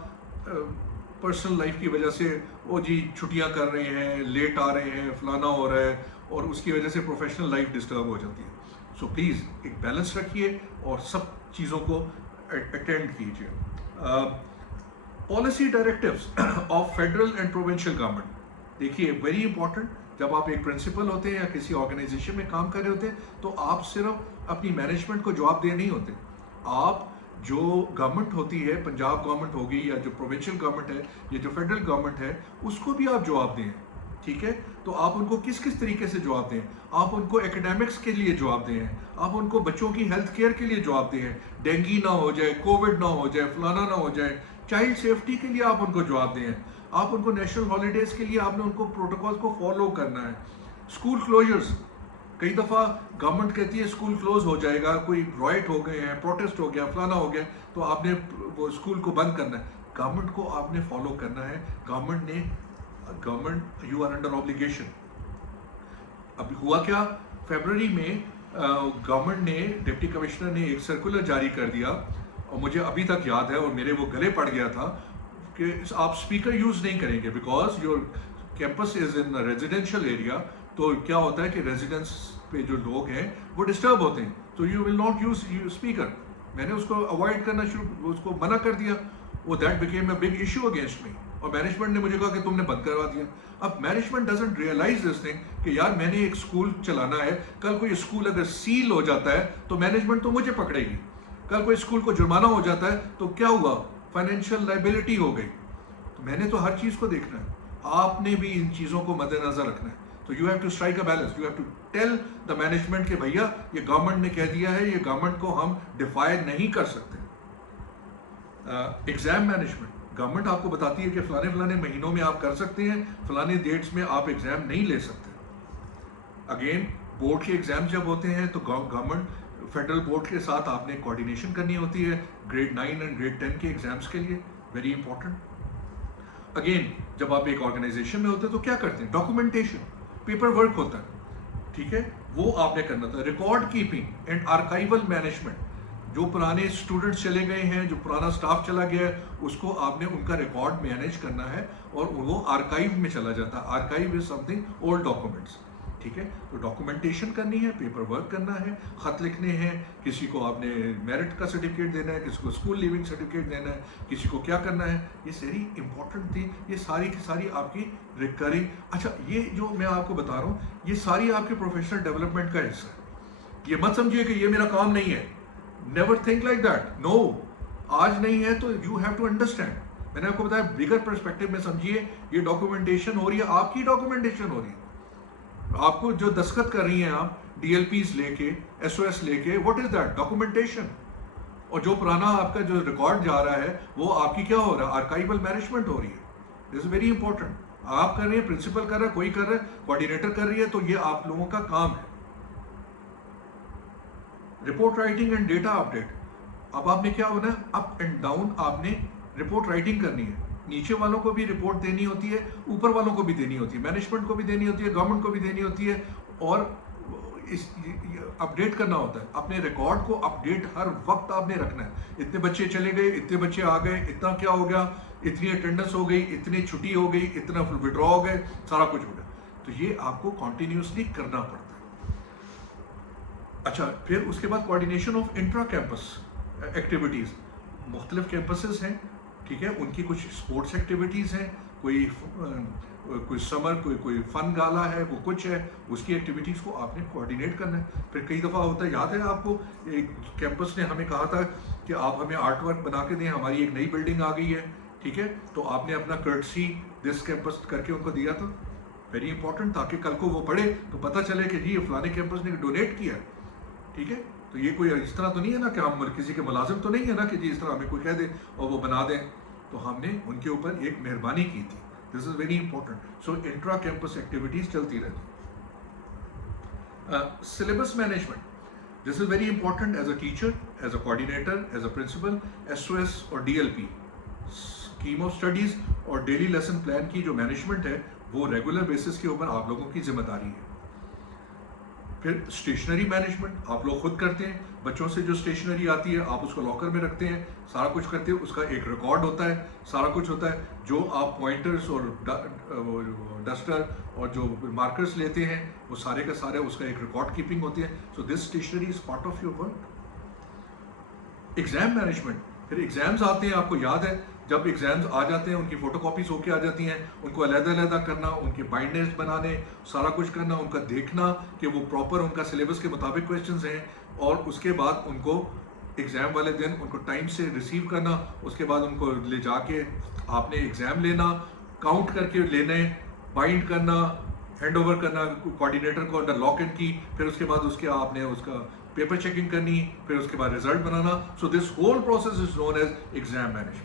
पर्सनल लाइफ की वजह से वो जी छुट्टियां कर रहे हैं, लेट आ रहे हैं, फलाना हो रहा है, और उसकी वजह से प्रोफेशनल लाइफ डिस्टर्ब हो जाती है. सो प्लीज़ एक बैलेंस रखिए और सब चीज़ों को अटेंड कीजिए. Policy directives of federal and provincial government, देखिए वेरी इंपॉर्टेंट. जब आप एक प्रिंसिपल होते हैं या किसी ऑर्गेनाइजेशन में काम कर रहे होते हैं तो आप सिर्फ अपनी मैनेजमेंट को जवाब दे नहीं होते, आप जो गवर्नमेंट होती है, पंजाब गवर्नमेंट होगी या जो प्रोविंशियल गवर्नमेंट है या जो फेडरल गवर्नमेंट है, उसको भी आप जवाब दें. ठीक है, तो आप उनको किस किस तरीके से जवाब दें. आप उनको एकेडमिक्स के लिए जवाब दें, आप उनको बच्चों की हेल्थ केयर के लिए जवाब दें, डेंगू ना हो जाए, कोविड ना हो जाए, फलाना ना हो जाए, चाइल्ड सेफ्टी के लिए आप उनको जवाब दें, आप उनको नेशनल हॉलीडेज के लिए आपने उनको प्रोटोकॉल को फॉलो करना है. स्कूल क्लोजर्स, कई दफ़ा गवर्नमेंट कहती है स्कूल क्लोज हो जाएगा, कोई राइट हो गए हैं, प्रोटेस्ट हो गया, फलाना हो गया, तो आपने वो स्कूल को बंद करना है. गवर्नमेंट को आपने फॉलो करना है. Government you are under obligation. अभी हुआ क्या, फरवरी में गवर्नमेंट ने, डिप्टी कमिश्नर ने एक सर्कुलर जारी कर दिया, और मुझे अभी तक याद है और मेरे वो गले पड़ गया था कि आप स्पीकर यूज़ नहीं करेंगे because your campus is in residential area. तो क्या होता है कि रेजिडेंस पे जो लोग हैं वो डिस्टर्ब होते हैं, तो you will not use speaker. मैंने उसको अवॉइड करना उसको मना कर दिया. वो that became a big issue against me, और मैनेजमेंट ने मुझे कहा कि तुमने बंद करवा दिया. अब management doesn't realise this thing कि यार मैंने एक स्कूल चलाना है, कल कोई स्कूल अगर सील हो जाता है तो मैनेजमेंट तो मुझे पकड़ेगी. कल कोई स्कूल को जुर्माना हो जाता है तो क्या हुआ, फाइनेंशियल लाइबिलिटी हो गई. तो मैंने तो हर चीज़ को देखना है, आपने भी इन चीज़ों को मद्देनजर रखना है. तो you have to strike a balance. You have to tell the management कि भैया ये गवर्नमेंट ने कह दिया है, ये गवर्नमेंट को हम डिफाई नहीं कर सकते. एग्जाम मैनेजमेंट, गवर्नमेंट आपको बताती है कि फलाने फलाने महीनों में आप कर सकते हैं, फलाने डेट्स में आप एग्जाम नहीं ले सकते. अगेन बोर्ड के एग्जाम जब होते हैं तो गवर्नमेंट फेडरल बोर्ड के साथ आपने कोऑर्डिनेशन करनी होती है ग्रेड 9 एंड ग्रेड 10 के एग्जाम्स के लिए, वेरी इंपॉर्टेंट. अगेन जब आप एक ऑर्गेनाइजेशन में होते हैं तो क्या करते हैं, डॉक्यूमेंटेशन, पेपर वर्क होता है. ठीक है, वो आपने करना था. Record keeping and archival management, जो पुराने स्टूडेंट्स चले गए हैं, जो पुराना स्टाफ चला गया है, उसको आपने उनका रिकॉर्ड मैनेज करना है और वो आर्काइव में चला जाता है. Archive is something old documents. ठीक है, तो डॉक्यूमेंटेशन करनी है, पेपर वर्क करना है, खत लिखने हैं, किसी को आपने मेरिट का सर्टिफिकेट देना है, किसी को स्कूल लिविंग सर्टिफिकेट देना है, किसी को क्या करना है. ये सारी इंपॉर्टेंट थी, ये सारी की सारी आपकी रिकरिंग. अच्छा, ये जो मैं आपको बता रहा हूँ ये सारी आपके प्रोफेशनल डेवलपमेंट का हिस्सा है. ये मत समझिए कि ये मेरा काम नहीं है. Never think like that. No, आज नहीं है तो यू हैव टू अंडरस्टैंड. मैंने आपको बताया बिगर पर्सपेक्टिव में समझिए. ये डॉक्यूमेंटेशन हो रही है, आपकी डॉक्यूमेंटेशन हो रही है. आपको जो दस्तखत कर रही हैं आप DLPs लेके, SOS लेके, व्हाट इज दैट, डॉक्यूमेंटेशन. और जो पुराना आपका जो रिकॉर्ड जा रहा है वो आपकी क्या हो रहा है, आर्काइवल मैनेजमेंट हो रही है. This is very important. आप कर रहे हैं, प्रिंसिपल कर रहा है, कोई कर रहा है, कोऑर्डिनेटर कर रही है, तो ये आप लोगों का काम है. Report writing and data update. अब आपने क्या होना है, अप एंड डाउन आपने रिपोर्ट राइटिंग करनी है. नीचे वालों को भी रिपोर्ट देनी होती है, ऊपर वालों को भी देनी होती है, मैनेजमेंट को भी देनी होती है, गवर्नमेंट को भी देनी होती है, और इस अपडेट करना होता है. अपने रिकॉर्ड को अपडेट हर वक्त आपने रखना है. इतने बच्चे चले गए, इतने बच्चे आ गए, इतना क्या हो गया, इतनी अटेंडेंस हो गई, इतनी छुट्टी हो गई, इतना विड्रॉ हो गए, सारा कुछ हो गया. तो ये आपको कॉन्टिन्यूसली करना पड़ता है. अच्छा, फिर उसके बाद coordination of intra campus activities. मुख्तलिफ कैंपसेस हैं, ठीक है, उनकी कुछ स्पोर्ट्स एक्टिविटीज़ हैं, कोई समर, कोई फन गाला है, वो कुछ है, उसकी एक्टिविटीज़ को आपने कोऑर्डिनेट करना है. फिर कई दफ़ा होता है, याद है आपको, एक कैंपस ने हमें कहा था कि आप हमें आर्ट वर्क बना के दें, हमारी एक नई बिल्डिंग आ गई है. ठीक है, तो आपने अपना कर्टसी दिस कैंपस करके उनको दिया था. वेरी इंपॉर्टेंट, ताकि कल को वो पढ़े तो पता चले कि जी ये फलाने कैंपस ने डोनेट किया. ठीक है, तो ये कोई इस तरह तो नहीं है ना कि हम किसी के मुलाजिम तो नहीं है ना कि जी इस तरह हमें कोई कह दे और वो बना दें. तो हमने उनके ऊपर एक मेहरबानी की थी. This is very important. So intra campus activities चलती रहती. Syllabus management, this is very important. As a teacher, as a coordinator, as a principal, SOS और DLP, स्कीम ऑफ स्टडीज और डेली लेसन प्लान की जो management है वो regular basis के ऊपर आप लोगों की जिम्मेदारी है. پھر اسٹیشنری مینجمنٹ آپ لوگ خود کرتے ہیں, بچوں سے جو اسٹیشنری آتی ہے آپ اس کو لاکر میں رکھتے ہیں, سارا کچھ کرتے ہیں, اس کا ایک ریکارڈ ہوتا ہے, سارا کچھ ہوتا ہے. جو آپ پوائنٹرز اور ڈسٹر اور جو مارکرز لیتے ہیں وہ سارے کا سارے اس کا ایک ریکارڈ کیپنگ ہوتی ہے. So this stationery is part of your work. Exam management, پھر ایگزامز آتے ہیں, آپ کو یاد ہے جب ایگزامز آ جاتے ہیں ان کی فوٹو کاپیز ہو کے آ جاتی ہیں, ان کو علیحدہ علیحدہ کرنا, ان کے بائنڈرز بنانے, سارا کچھ کرنا, ان کا دیکھنا کہ وہ پراپر ان کا سلیبس کے مطابق کویشچنز ہیں, اور اس کے بعد ان کو ایگزام والے دن ان کو ٹائم سے ریسیو کرنا, اس کے بعد ان کو لے جا کے آپ نے ایگزام لینا, کاؤنٹ کر کے لینے, بائنڈ کرنا, ہینڈ اوور کرنا کوآرڈینیٹر کو انڈر لاک اینڈ کی, پھر اس کے بعد اس کے آپ نے اس کا پیپر چیکنگ کرنی, پھر اس کے بعد ریزلٹ بنانا. So this whole process is known as exam management.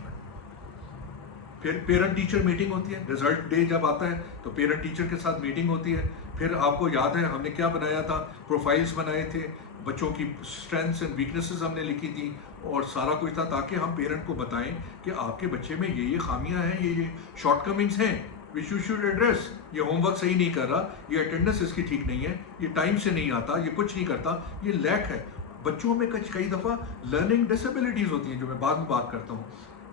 پھر پیرنٹ ٹیچر میٹنگ ہوتی ہے, ریزلٹ ڈے جب آتا ہے تو پیرنٹ ٹیچر کے ساتھ میٹنگ ہوتی ہے. پھر آپ کو یاد ہے ہم نے کیا بنایا تھا, پروفائلز بنائے تھے, بچوں کی اسٹرینتھس اینڈ ویکنیسز ہم نے لکھی تھی, اور سارا کچھ تھا تاکہ ہم پیرنٹ کو بتائیں کہ آپ کے بچے میں یہ خامیاں ہیں, یہ شارٹ کمنگس ہیں وچ یو شوڈ ایڈریس. یہ ہوم ورک صحیح نہیں کر رہا, یہ اٹینڈنس اس کی ٹھیک نہیں ہے, یہ ٹائم سے نہیں آتا, یہ کچھ نہیں کرتا, یہ لیک ہے. بچوں میں کئی دفعہ لرننگ ڈسیبلٹیز ہوتی ہیں جو میں بعد میں بات کرتا ہوں.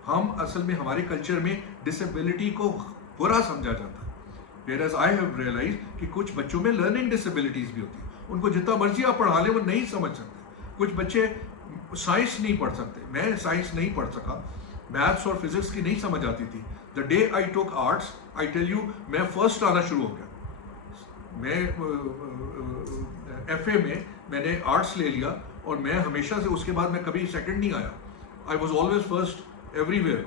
ہم اصل میں ہمارے کلچر میں ڈسیبلٹی کو برا سمجھا جاتا ہے, whereas I have realized کہ کچھ بچوں میں لرننگ ڈسیبلٹیز بھی ہوتی ہیں. ان کو جتنا مرضی آپ پڑھا لیں وہ نہیں سمجھ سکتے. کچھ بچے سائنس نہیں پڑھ سکتے, میں سائنس نہیں پڑھ سکا, میتھس اور فزکس کی نہیں سمجھ آتی تھی. دا ڈے آئی ٹوک آرٹس, آئی ٹیل یو, میں فرسٹ آنا شروع ہو گیا. میں ایف اے میں نے آرٹس لے لیا, اور میں ہمیشہ سے اس کے بعد میں کبھی سیکنڈ نہیں آیا. I was always first everywhere.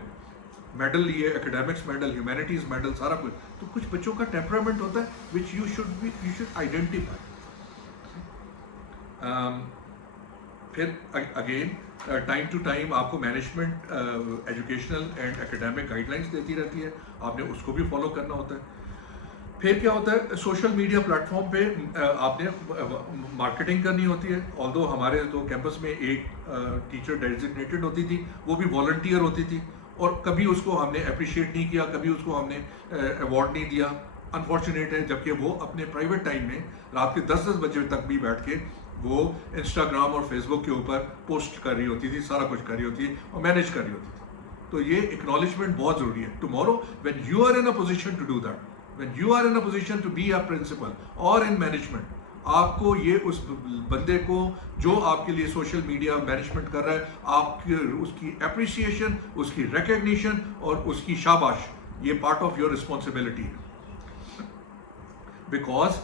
Medal لیے, اکیڈیمکس میڈل, ہیومینٹیز میڈل, سارا کچھ. تو کچھ بچوں کا ٹیمپرامنٹ ہوتا ہے وچ یو شوڈ آئیڈینٹیفائی. پھر اگین ٹائم ٹو ٹائم آپ کو management educational and academic guidelines دیتی رہتی ہے, آپ نے اس کو بھی فالو کرنا ہوتا ہے. پھر کیا ہوتا ہے, سوشل میڈیا پلیٹ فارم پہ آپ نے مارکیٹنگ کرنی ہوتی ہے. آلدو ہمارے تو کیمپس میں ایک ٹیچر ڈیزگنیٹڈ ہوتی تھی, وہ بھی والنٹیئر ہوتی تھی, اور کبھی اس کو ہم نے اپریشیٹ نہیں کیا, کبھی اس کو ہم نے ایوارڈ نہیں دیا. انفارچونیٹ ہے, جبکہ وہ اپنے پرائیویٹ ٹائم میں رات کے 10 بجے تک بھی بیٹھ کے وہ انسٹاگرام اور فیس بک کے اوپر پوسٹ کر رہی ہوتی تھی, سارا کچھ کر رہی ہوتی ہے اور مینیج کر رہی ہوتی تھی. تو یہ اکنالجمنٹ بہت ضروری ہے. Tomorrow when you are in a position to do that, when you are in a position to be a principal or in management, آپ کو یہ اس بندے کو جو آپ کے لیے سوشل میڈیا مینجمنٹ کر رہا ہے, آپ کی اس کی اپریسیشن, اس کی ریکگنیشن اور اس کی شاباش, یہ پارٹ آف یور رسپانسبلٹی ہے. Because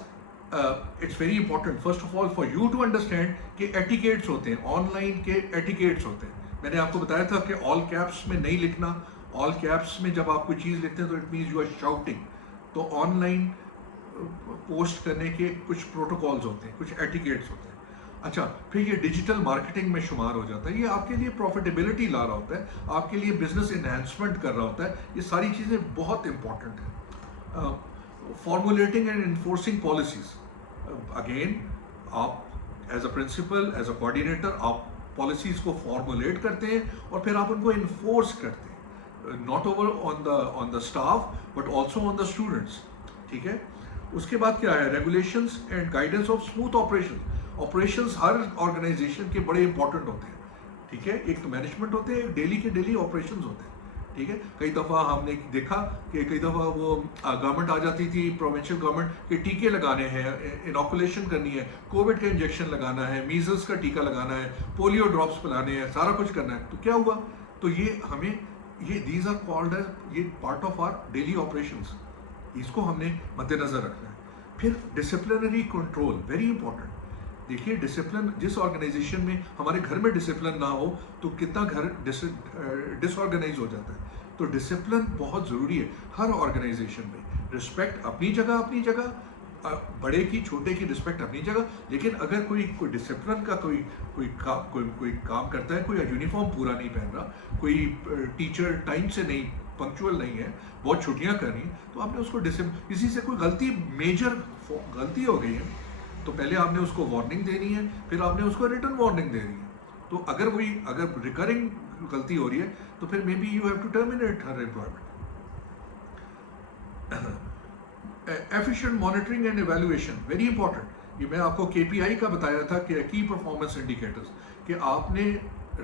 it's very important first of all for you to understand کہ ایٹیکیٹس ہوتے ہیں, آن لائن کے ایٹیکیٹس ہوتے ہیں. میں نے آپ کو بتایا تھا کہ آل کیپس میں نہیں لکھنا. آل کیپس میں جب آپ کوئی چیز لکھتے ہیں تو it means you are shouting. تو آن لائن پوسٹ کرنے کے کچھ پروٹوکالز ہوتے ہیں, کچھ ایٹیکیٹس ہوتے ہیں. اچھا, پھر یہ ڈیجیٹل مارکیٹنگ میں شمار ہو جاتا ہے. یہ آپ کے لیے پروفیٹیبلٹی لا رہا ہوتا ہے, آپ کے لیے بزنس انہینسمنٹ کر رہا ہوتا ہے. یہ ساری چیزیں بہت امپورٹنٹ ہیں. Formulating and enforcing policies, again آپ as a principal, as a coordinator, آپ پالیسیز کو فارمولیٹ کرتے ہیں اور پھر آپ ان کو انفورس کرتے ہیں, not over on the staff but also on the students. ٹھیک ہے. اس کے بعد کیا ہے, regulations and guidance of smooth operation. Operations ہر آرگنائزیشن کے بڑے امپورٹنٹ ہوتے ہیں. ٹھیک ہے, ایک تو مینجمنٹ ہوتے ہیں, ایک ڈیلی کے ڈیلی آپریشنز ہوتے ہیں. ٹھیک ہے. کئی دفعہ ہم نے دیکھا کہ کئی دفعہ وہ گورنمنٹ آ جاتی تھی, پروونشل گورنمنٹ, کہ ٹیکے لگانے ہیں, انوکولیشن کرنی ہے, کووڈ کا انجیکشن لگانا ہے, میزلس کا ٹیکہ لگانا ہے, پولیو ڈراپس پلانے ہیں, سارا کچھ کرنا ہے. تو کیا ہوا, تو یہ ہمیں دیز آر کالڈ ایز, یہ part of our daily operations, اس کو ہم نے مد نظر رکھنا ہے. پھر ڈسپلنری کنٹرول ویری امپورٹنٹ. دیکھیے ڈسپلن, جس آرگنائزیشن میں ہمارے گھر میں ڈسپلن نہ ہو تو کتنا گھر ڈس آرگنائز ہو جاتا ہے. تو ڈسپلن بہت ضروری ہے ہر آرگنائزیشن میں. رسپیکٹ اپنی جگہ, بڑے کی چھوٹے کی رسپیکٹ اپنی جگہ, لیکن اگر کوئی ڈسپلن کا کوئی کام کرتا ہے, کوئی یونیفارم پورا نہیں پہن رہا, کوئی ٹیچر ٹائم سے نہیں, پنکچوئل نہیں ہے, بہت چھٹیاں کرنی, تو آپ نے اس کو کسی سے کوئی غلطی, میجر غلطی ہو گئی ہے, تو پہلے آپ ne اس کو وارننگ دینی ہے, پھر آپ نے اس کو ریٹرن وارننگ دینی ہے. تو اگر ریکرنگ غلطی ہو رہی ہے تو پھر maybe you have to terminate her employment. Efficient monitoring and evaluation very important. یہ میں آپ کو KPI کا بتایا تھا کہ کی پرفارمنس انڈیکیٹرز، کہ آپ نے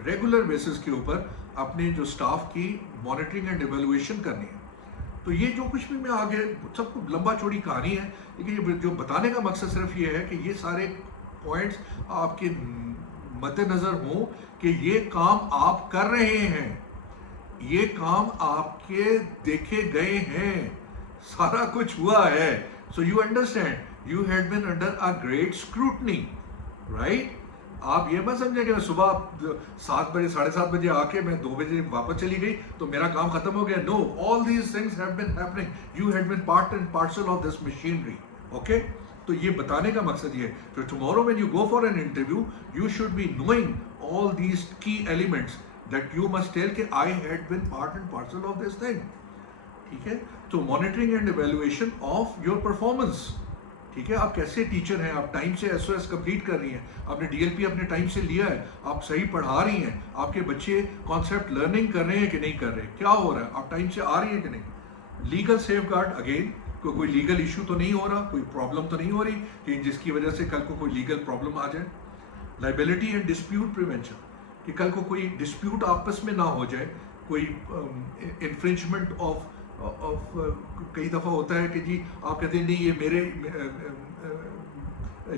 ریگولر بیسس کے اوپر اپنے جو سٹاف کی مانیٹرنگ اینڈ ایویلویشن کرنی ہے. تو یہ جو کچھ بھی میں آگے سب کو لمبا چوڑی کہانی ہے، لیکن یہ جو بتانے کا مقصد صرف یہ ہے کہ یہ سارے پوائنٹس آپ کے مد نظر ہوں کہ یہ کام آپ کر رہے ہیں، یہ کام آپ کے دیکھے گئے ہیں، سارا کچھ ہوا ہے. So you understand you had been under a great scrutiny, right? آپ یہ مت سمجھیں کہ میں صبح 7 بجے 7:30 بجے آ کے میں 2 بجے واپس چلی گئی تو میرا کام ختم ہو گیا. No, all these things have been happening, you had been part and parcel of this machinery. Okay, تو یہ بتانے کا مقصد یہ ہے کہ tomorrow when you go for an interview you should be knowing all these key elements that you must tell کہ I had been part and parcel of this thing. ٹھیک ہے، تو monitoring and evaluation of your performance. ٹھیک ہے، آپ کیسے teacher ہیں، آپ ٹائم سے SOS کمپلیٹ کر رہی ہیں، آپ نے DLP اپنے ٹائم سے لیا ہے، آپ صحیح پڑھا رہی ہیں، آپ کے بچے کانسیپٹ لرننگ کر رہے ہیں کہ نہیں کر رہے، کیا ہو رہا ہے، آپ ٹائم سے آ رہی ہیں کہ نہیں. لیگل سیف گارڈ، اگین کوئی لیگل ایشو تو نہیں ہو رہا، کوئی پرابلم تو نہیں ہو رہی کہ جس کی وجہ سے کل کو کوئی لیگل پرابلم آ جائے. لائبلٹی اینڈ ڈسپیوٹ پریونشن، کہ کل کو کوئی ڈسپیوٹ آپس میں نہ ہو جائے، کوئی انفرنچمنٹ آف کئی دفعہ ہوتا ہے کہ جی آپ کہتے ہیں نہیں یہ میرے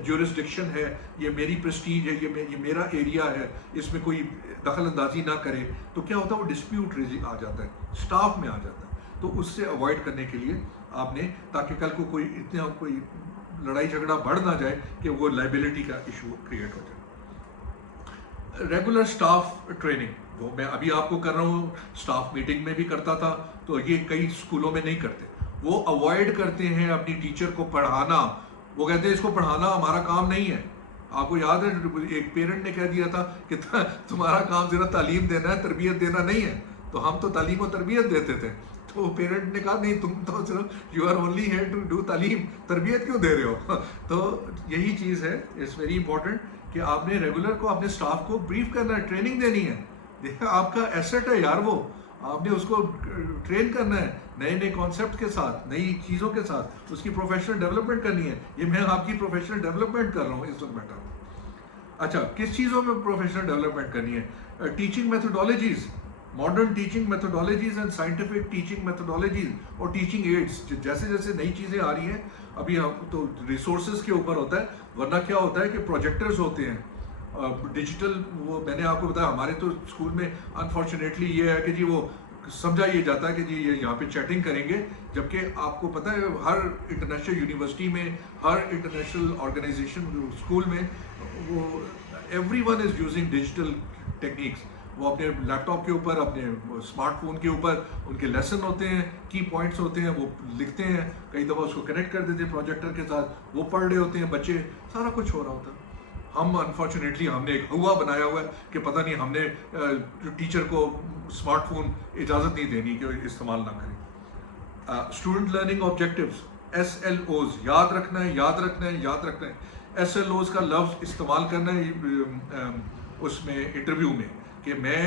جورسڈکشن ہے، یہ میری پریسٹیج ہے، یہ میرا ایریا ہے، اس میں کوئی دخل اندازی نہ کرے. تو کیا ہوتا ہے، وہ ڈسپیوٹ آ جاتا ہے، اسٹاف میں آ جاتا ہے. تو اس سے اوائڈ کرنے کے لیے آپ نے، تاکہ کل کو کوئی لڑائی جھگڑا بڑھ نہ جائے کہ وہ لائبلٹی کا ایشو کریٹ ہو جائے. ریگولر اسٹاف ٹریننگ، وہ میں ابھی آپ کو کر رہا ہوں، اسٹاف میٹنگ میں بھی کرتا تھا، تو یہ کئی اسکولوں میں نہیں کرتے. وہ اوائڈ کرتے ہیں اپنی ٹیچر کو پڑھانا، وہ کہتے ہیں اس کو پڑھانا ہمارا کام نہیں ہے. آپ کو یاد ہے ایک پیرنٹ نے کہہ دیا تھا کہ تمہارا کام صرف تعلیم دینا ہے، تربیت دینا نہیں ہے. تو ہم تو تعلیم و تربیت دیتے تھے. تو پیرنٹ نے کہا نہیں، تم تو صرف you are only here to do تعلیم، تربیت کیوں دے رہے ہو. تو یہی چیز ہے، اٹس ویری امپورٹنٹ کہ آپ نے ریگولر کو اپنے اسٹاف کو بریف کرنا ہے، ٹریننگ دینی ہے. دیکھیں آپ کا ایسٹ ہے یار، وہ آپ نے اس کو ٹرین کرنا ہے نئے نئے کانسیپٹ کے ساتھ، نئی چیزوں کے ساتھ، اس کی پروفیشنل ڈیولپمنٹ کرنی ہے. یہ میں آپ کی پروفیشنل ڈیولپمنٹ کر رہا ہوں اس وقت بیٹھا ہوں. اچھا، کس چیزوں میں پروفیشنل ڈیولپمنٹ کرنی ہے؟ Teaching methodologies, modern teaching methodologies and scientific teaching methodologies اور ٹیچنگ ایڈس. جیسے جیسے نئی چیزیں آ رہی ہیں، ابھی تو ریسورسز کے اوپر ہوتا ہے، ورنہ کیا ہوتا ہے کہ پروجیکٹرز ہوتے ہیں ڈیجیٹل. وہ میں نے آپ کو بتایا ہمارے تو اسکول میں انفارچونیٹلی یہ ہے کہ جی وہ سمجھا یہ جاتا ہے کہ جی یہ یہاں پہ چیٹنگ کریں گے، جبکہ آپ کو پتہ ہے ہر انٹرنیشنل یونیورسٹی میں، ہر انٹرنیشنل آرگنائزیشن اسکول میں، وہ every one is using digital techniques. وہ اپنے لیپ ٹاپ کے اوپر، اپنے اسمارٹ فون کے اوپر ان کے لیسن ہوتے ہیں، کی پوائنٹس ہوتے ہیں، وہ لکھتے ہیں، کئی دفعہ اس کو کنیکٹ کر دیتے ہیں پروجیکٹر کے ساتھ، وہ پڑھ رہے ہوتے ہیں بچے، سارا کچھ ہو رہا ہوتا ہے. ہم انفارچونیٹلی ہم نے ایک ہوا بنایا ہوا ہے کہ پتہ نہیں ہم نے ٹیچر کو اسمارٹ فون اجازت نہیں دینی کہ استعمال نہ کریں. اسٹوڈنٹ لرننگ آبجیکٹیوز، SLOs، یاد رکھنا ہے، یاد رکھنا ہے، یاد رکھنا ہے. SLOs کا لفظ استعمال کرنا ہے اس میں انٹرویو میں، کہ میں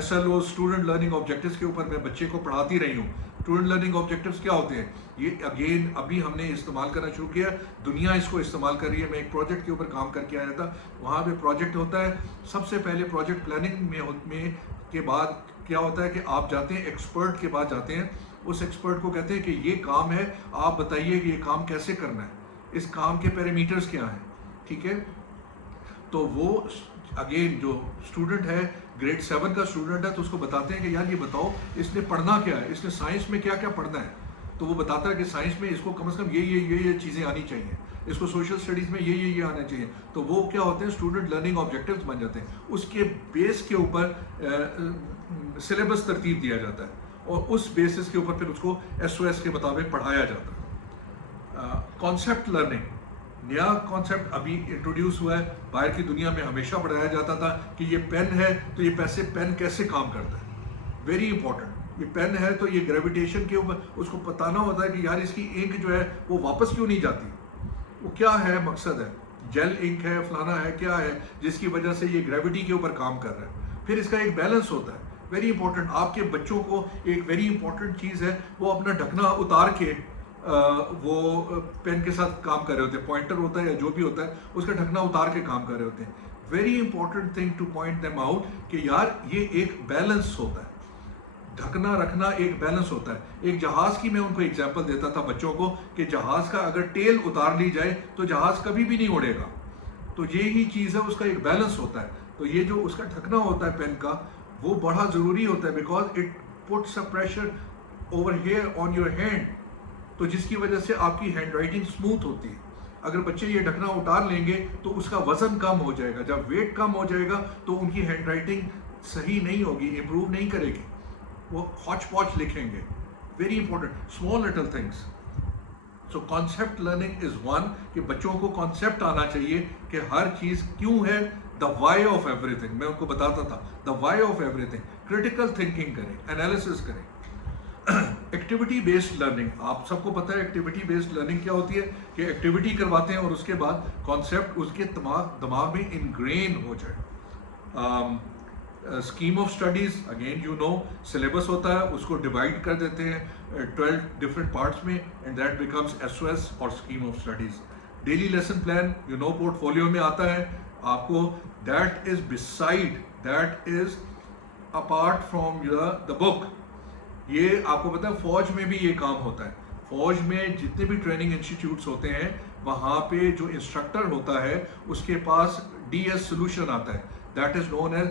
SLO اسٹوڈنٹ لرننگ آبجیکٹیوز کے اوپر میں بچے کو پڑھاتی رہی ہوں. اسٹوڈنٹ لرننگ آبجیکٹیوز کیا ہوتے ہیں؟ یہ اگین ابھی ہم نے استعمال کرنا شروع کیا، دنیا اس کو استعمال کر رہی ہے. میں ایک پروجیکٹ کے اوپر کام کر کے آیا تھا، وہاں پہ پروجیکٹ ہوتا ہے، سب سے پہلے پروجیکٹ پلاننگ میں کے بعد کیا ہوتا ہے کہ آپ جاتے ہیں ایکسپرٹ کے بعد جاتے ہیں، اس ایکسپرٹ کو کہتے ہیں کہ یہ کام ہے، آپ بتائیے کہ یہ کام کیسے کرنا ہے، اس کام کے پیرامیٹرز کیا ہیں. ٹھیک ہے، تو وہ اگین جو اسٹوڈنٹ ہے، گریڈ 7 کا اسٹوڈنٹ ہے، تو اس کو بتاتے ہیں کہ یار یہ بتاؤ اس نے پڑھنا کیا ہے، اس نے سائنس میں کیا کیا پڑھنا ہے. تو وہ بتاتا ہے کہ سائنس میں اس کو کم از کم یہ چیزیں آنی چاہیے، اس کو سوشل اسٹڈیز میں یہ آنا چاہیے. تو وہ کیا ہوتے ہیں، اسٹوڈنٹ لرننگ آبجیکٹیوز بن جاتے ہیں. اس کے بیس کے اوپر سلیبس ترتیب دیا جاتا ہے، اور اس بیسس کے اوپر پھر اس کو SOS کے مطابق پڑھایا جاتا ہے. کانسیپٹ لرننگ، نیا کانسیپٹ ابھی انٹروڈیوس ہوا ہے. باہر کی دنیا میں ہمیشہ پڑھایا جاتا تھا کہ یہ پین ہے تو یہ پین کیسے کام کرتا ہے. ویری امپورٹنٹ، یہ پین ہے تو یہ گریویٹیشن کے اوپر اس کو بتانا ہوتا ہے کہ یار اس کی انک جو ہے وہ واپس کیوں نہیں جاتی، وہ کیا ہے مقصد ہے، جیل انک ہے، فلانا ہے، کیا ہے جس کی وجہ سے یہ گریوٹی کے اوپر کام کر رہا ہے. پھر اس کا ایک بیلنس ہوتا ہے، ویری امپورٹنٹ. آپ کے بچوں کو ایک ویری امپورٹنٹ چیز ہے، وہ اپنا ڈھکنا اتار کے वो पेन के साथ काम कर रहे होते हैं, पॉइंटर होता है या जो भी होता है उसका ढकना उतार के काम कर रहे होते हैं. Very important thing two point them out कि यार ये एक बैलेंस होता है, ढकना रखना एक बैलेंस होता है. एक जहाज की मैं उनको एग्जांपल देता था बच्चों को कि जहाज का अगर टेल उतार ली जाए तो जहाज कभी भी नहीं उड़ेगा. तो ये ही चीज़ है, उसका एक बैलेंस होता है. तो ये जो उसका ढकना होता है पेन का वो बड़ा ज़रूरी होता है, because it puts a pressure over here on your hand, तो जिसकी वजह से आपकी हैंड राइटिंग स्मूथ होती है. अगर बच्चे ये ढकना उतार लेंगे तो उसका वजन कम हो जाएगा. जब वेट कम हो जाएगा तो उनकी हैंड राइटिंग सही नहीं होगी, इंप्रूव नहीं करेगी, वो हॉच पॉच लिखेंगे. Very important small little things. So concept learning is one कि बच्चों को कॉन्सेप्ट आना चाहिए कि हर चीज़ क्यों है, द वाई ऑफ एवरीथिंग. मैं उनको बताता था the why of everything. Critical thinking करें, एनालिसिस करें. एक्टिविटी बेस्ड लर्निंग, आप सबको पता है एक्टिविटी बेस्ड लर्निंग क्या होती है कि एक्टिविटी करवाते हैं और उसके बाद कॉन्सेप्ट उसके दिमाग में इनग्रेन हो जाए. Scheme of studies, again you know syllabus होता है, उसको डिवाइड कर देते हैं 12 डिफरेंट पार्ट्स में एंड दैट बिकम्स एसओएस और scheme of studies. Daily lesson plan you know portfolio में आता है आपको. That is beside, that is apart from the book. ये आपको पता है फौज में भी ये काम होता है. फौज में जितने भी ट्रेनिंग इंस्टीट्यूट्स होते हैं वहाँ पे जो इंस्ट्रक्टर होता है उसके पास DS सोल्यूशन आता है. That is known as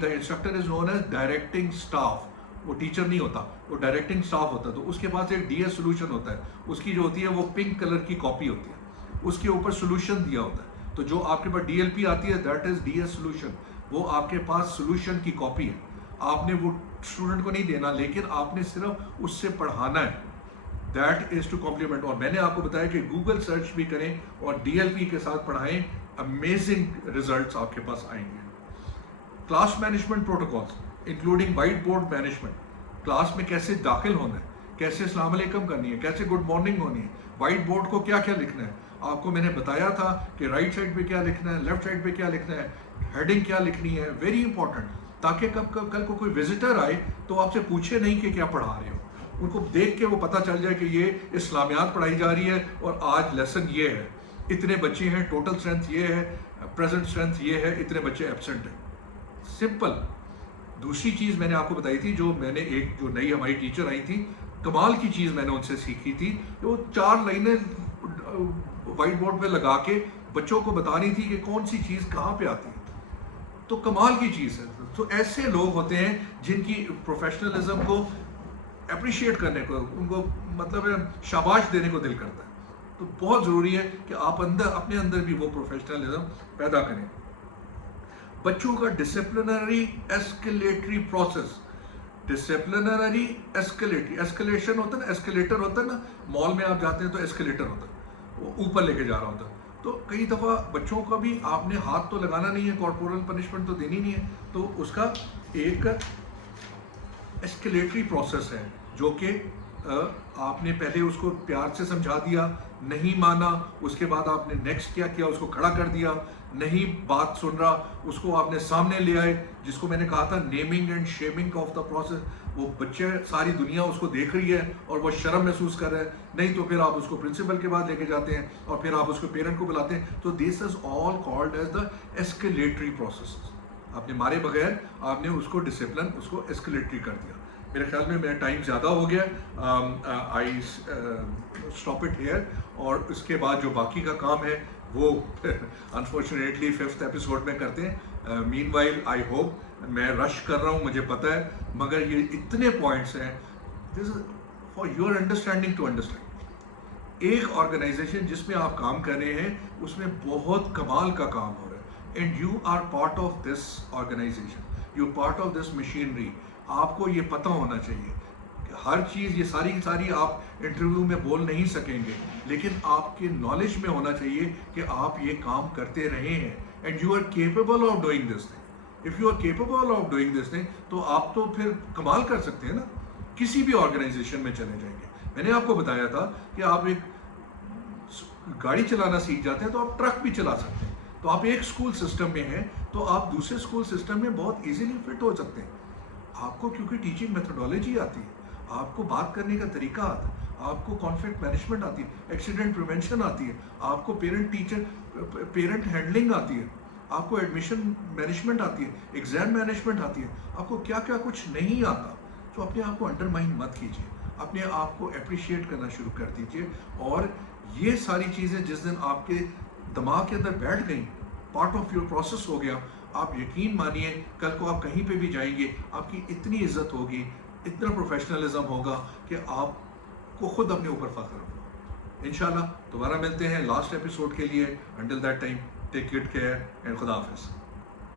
the instructor is known as directing staff. वो टीचर नहीं होता, वो डायरेक्टिंग स्टाफ होता है. तो उसके पास एक DS सोल्यूशन होता है. उसकी जो होती है वो पिंक कलर की कॉपी होती है, उसके ऊपर सोल्यूशन दिया होता है. तो जो आपके पास DLP आती है दैट इज DS सोल्यूशन. वो आपके पास सोल्यूशन की कॉपी है. आपने वो स्टूडेंट को नहीं देना, लेकिन आपने सिर्फ उससे पढ़ाना है. That is to complement. और मैंने आपको बताया कि गूगल सर्च भी करें और DLP के साथ पढ़ाएं, अमेजिंग रिजल्ट्स आपके पास आएंगे. Class management protocols including white board management. Class में कैसे दाखिल होना है, कैसे अस्सलाम वालेकुम करनी है, कैसे गुड मॉर्निंग होनी है, वाइट बोर्ड को क्या क्या लिखना है. आपको मैंने बताया था कि राइट साइड पे क्या लिखना है, लेफ्ट साइड पे क्या लिखना है, हेडिंग क्या लिखनी है. वेरी इंपॉर्टेंट, ताकि कल को कोई विजिटर आए तो आपसे पूछे नहीं कि क्या पढ़ा रहे हो. उनको देख के वो पता चल जाए कि ये इस्लामियात पढ़ाई जा रही है और आज लेसन ये है, इतने बच्चे हैं, टोटल स्ट्रेंथ ये है, प्रेजेंट स्ट्रेंथ ये है, इतने बच्चे एब्सेंट हैं. सिंपल. दूसरी चीज़ मैंने आपको बताई थी, जो मैंने एक जो नई हमारी टीचर आई थी, कमाल की चीज़ मैंने उनसे सीखी थी. वो 4 लाइनें वाइट बोर्ड पे लगा के बच्चों को बतानी थी कि कौन सी चीज़ कहाँ पे आती है. तो कमाल की चीज़ है. तो ऐसे लोग होते हैं जिनकी प्रोफेशनलिज्म को अप्रिशिएट करने को, उनको मतलब शाबाश देने को दिल करता है. तो बहुत ज़रूरी है कि आप अपने अंदर भी वो प्रोफेशनलिज्म पैदा करें. बच्चों का disciplinary escalatory process. Disciplinary escalation होता है ना, एस्केलेटर होता है ना, मॉल में आप जाते हैं तो एस्केलेटर होता है, वो ऊपर लेके जा रहा होता है. तो कई दफ़ा बच्चों का भी आपने हाथ तो लगाना नहीं है, कॉर्पोरल पनिशमेंट तो देनी नहीं है, तो उसका एक एस्केलेटरी प्रोसेस है जो कि आपने पहले उसको प्यार से समझा दिया, नहीं माना, उसके बाद आपने नेक्स्ट क्या किया, उसको खड़ा कर दिया, नहीं बात सुन रहा, उसको आपने सामने ले आए, जिसको मैंने कहा था naming and shaming of the process. वो बच्चे, सारी दुनिया उसको देख रही है और वो शर्म महसूस कर रहा है, नहीं तो फिर आप उसको प्रिंसिपल के बाद लेके जाते हैं और फिर आप उसको पेरेंट को बुलाते हैं. तो this is all called as the escalatory process. आपने मारे बगैर आपने उसको डिसिप्लिन, उसको एस्केलेटरी कर दिया. मेरे ख्याल में मेरा टाइम ज़्यादा हो गया, आई स्टॉप इट हेयर. और उसके बाद जो बाकी का काम है वो अनफॉर्चुनेटली 5th एपिसोड में करते हैं. मीनवाइल आई होप, मैं रश कर रहा हूँ मुझे पता है, मगर ये इतने पॉइंट्स हैं, this is for your understanding to understand. एक ऑर्गेनाइजेशन जिसमें आप काम कर रहे हैं उसमें बहुत कमाल का काम हो रहा है, and you are part of this organisation, you part of this machinery. आपको ये पता होना चाहिए कि हर चीज़, ये सारी आप इंटरव्यू में बोल नहीं सकेंगे, लेकिन आपके नॉलेज में होना चाहिए कि आप ये काम करते रहे हैं, and you are capable of doing this thing. If you are capable of doing this thing तो आप तो फिर कमाल कर सकते हैं ना, किसी भी ऑर्गेनाइजेशन में चले जाएंगे. मैंने आपको बताया था कि आप एक गाड़ी चलाना सीख जाते हैं तो आप ट्रक भी चला सकते हैं. तो आप एक स्कूल सिस्टम में हैं तो आप दूसरे स्कूल सिस्टम में बहुत इजीली फिट हो सकते हैं. आपको क्योंकि टीचिंग मेथोडोलॉजी आती है, آپ کو بات کرنے کا طریقہ آتا ہے, آپ کو کانفلکٹ مینجمنٹ آتی ہے, ایکسیڈنٹ پریونشن آتی ہے, آپ کو پیرنٹ ہینڈلنگ آتی ہے, آپ کو ایڈمیشن مینجمنٹ آتی ہے, ایگزام مینجمنٹ آتی ہے, آپ کو کیا کیا کچھ نہیں آتا. تو اپنے آپ کو انڈرمائن مت کیجیے, اپنے آپ کو اپریشیٹ کرنا شروع کر دیجیے. اور یہ ساری چیزیں جس دن آپ کے دماغ کے اندر بیٹھ گئیں, پارٹ آف یور پروسیس ہو گیا, آپ یقین مانیے کل کو آپ کہیں پہ بھی جائیں گے, آپ کی اتنی عزت ہوگی, اتنا پروفیشنلزم ہوگا کہ آپ کو خود اپنے اوپر فخر ہوگا. انشاءاللہ دوبارہ ملتے ہیں لاسٹ ایپیسوڈ کے لیے. Until that time take good care and خدا حافظ.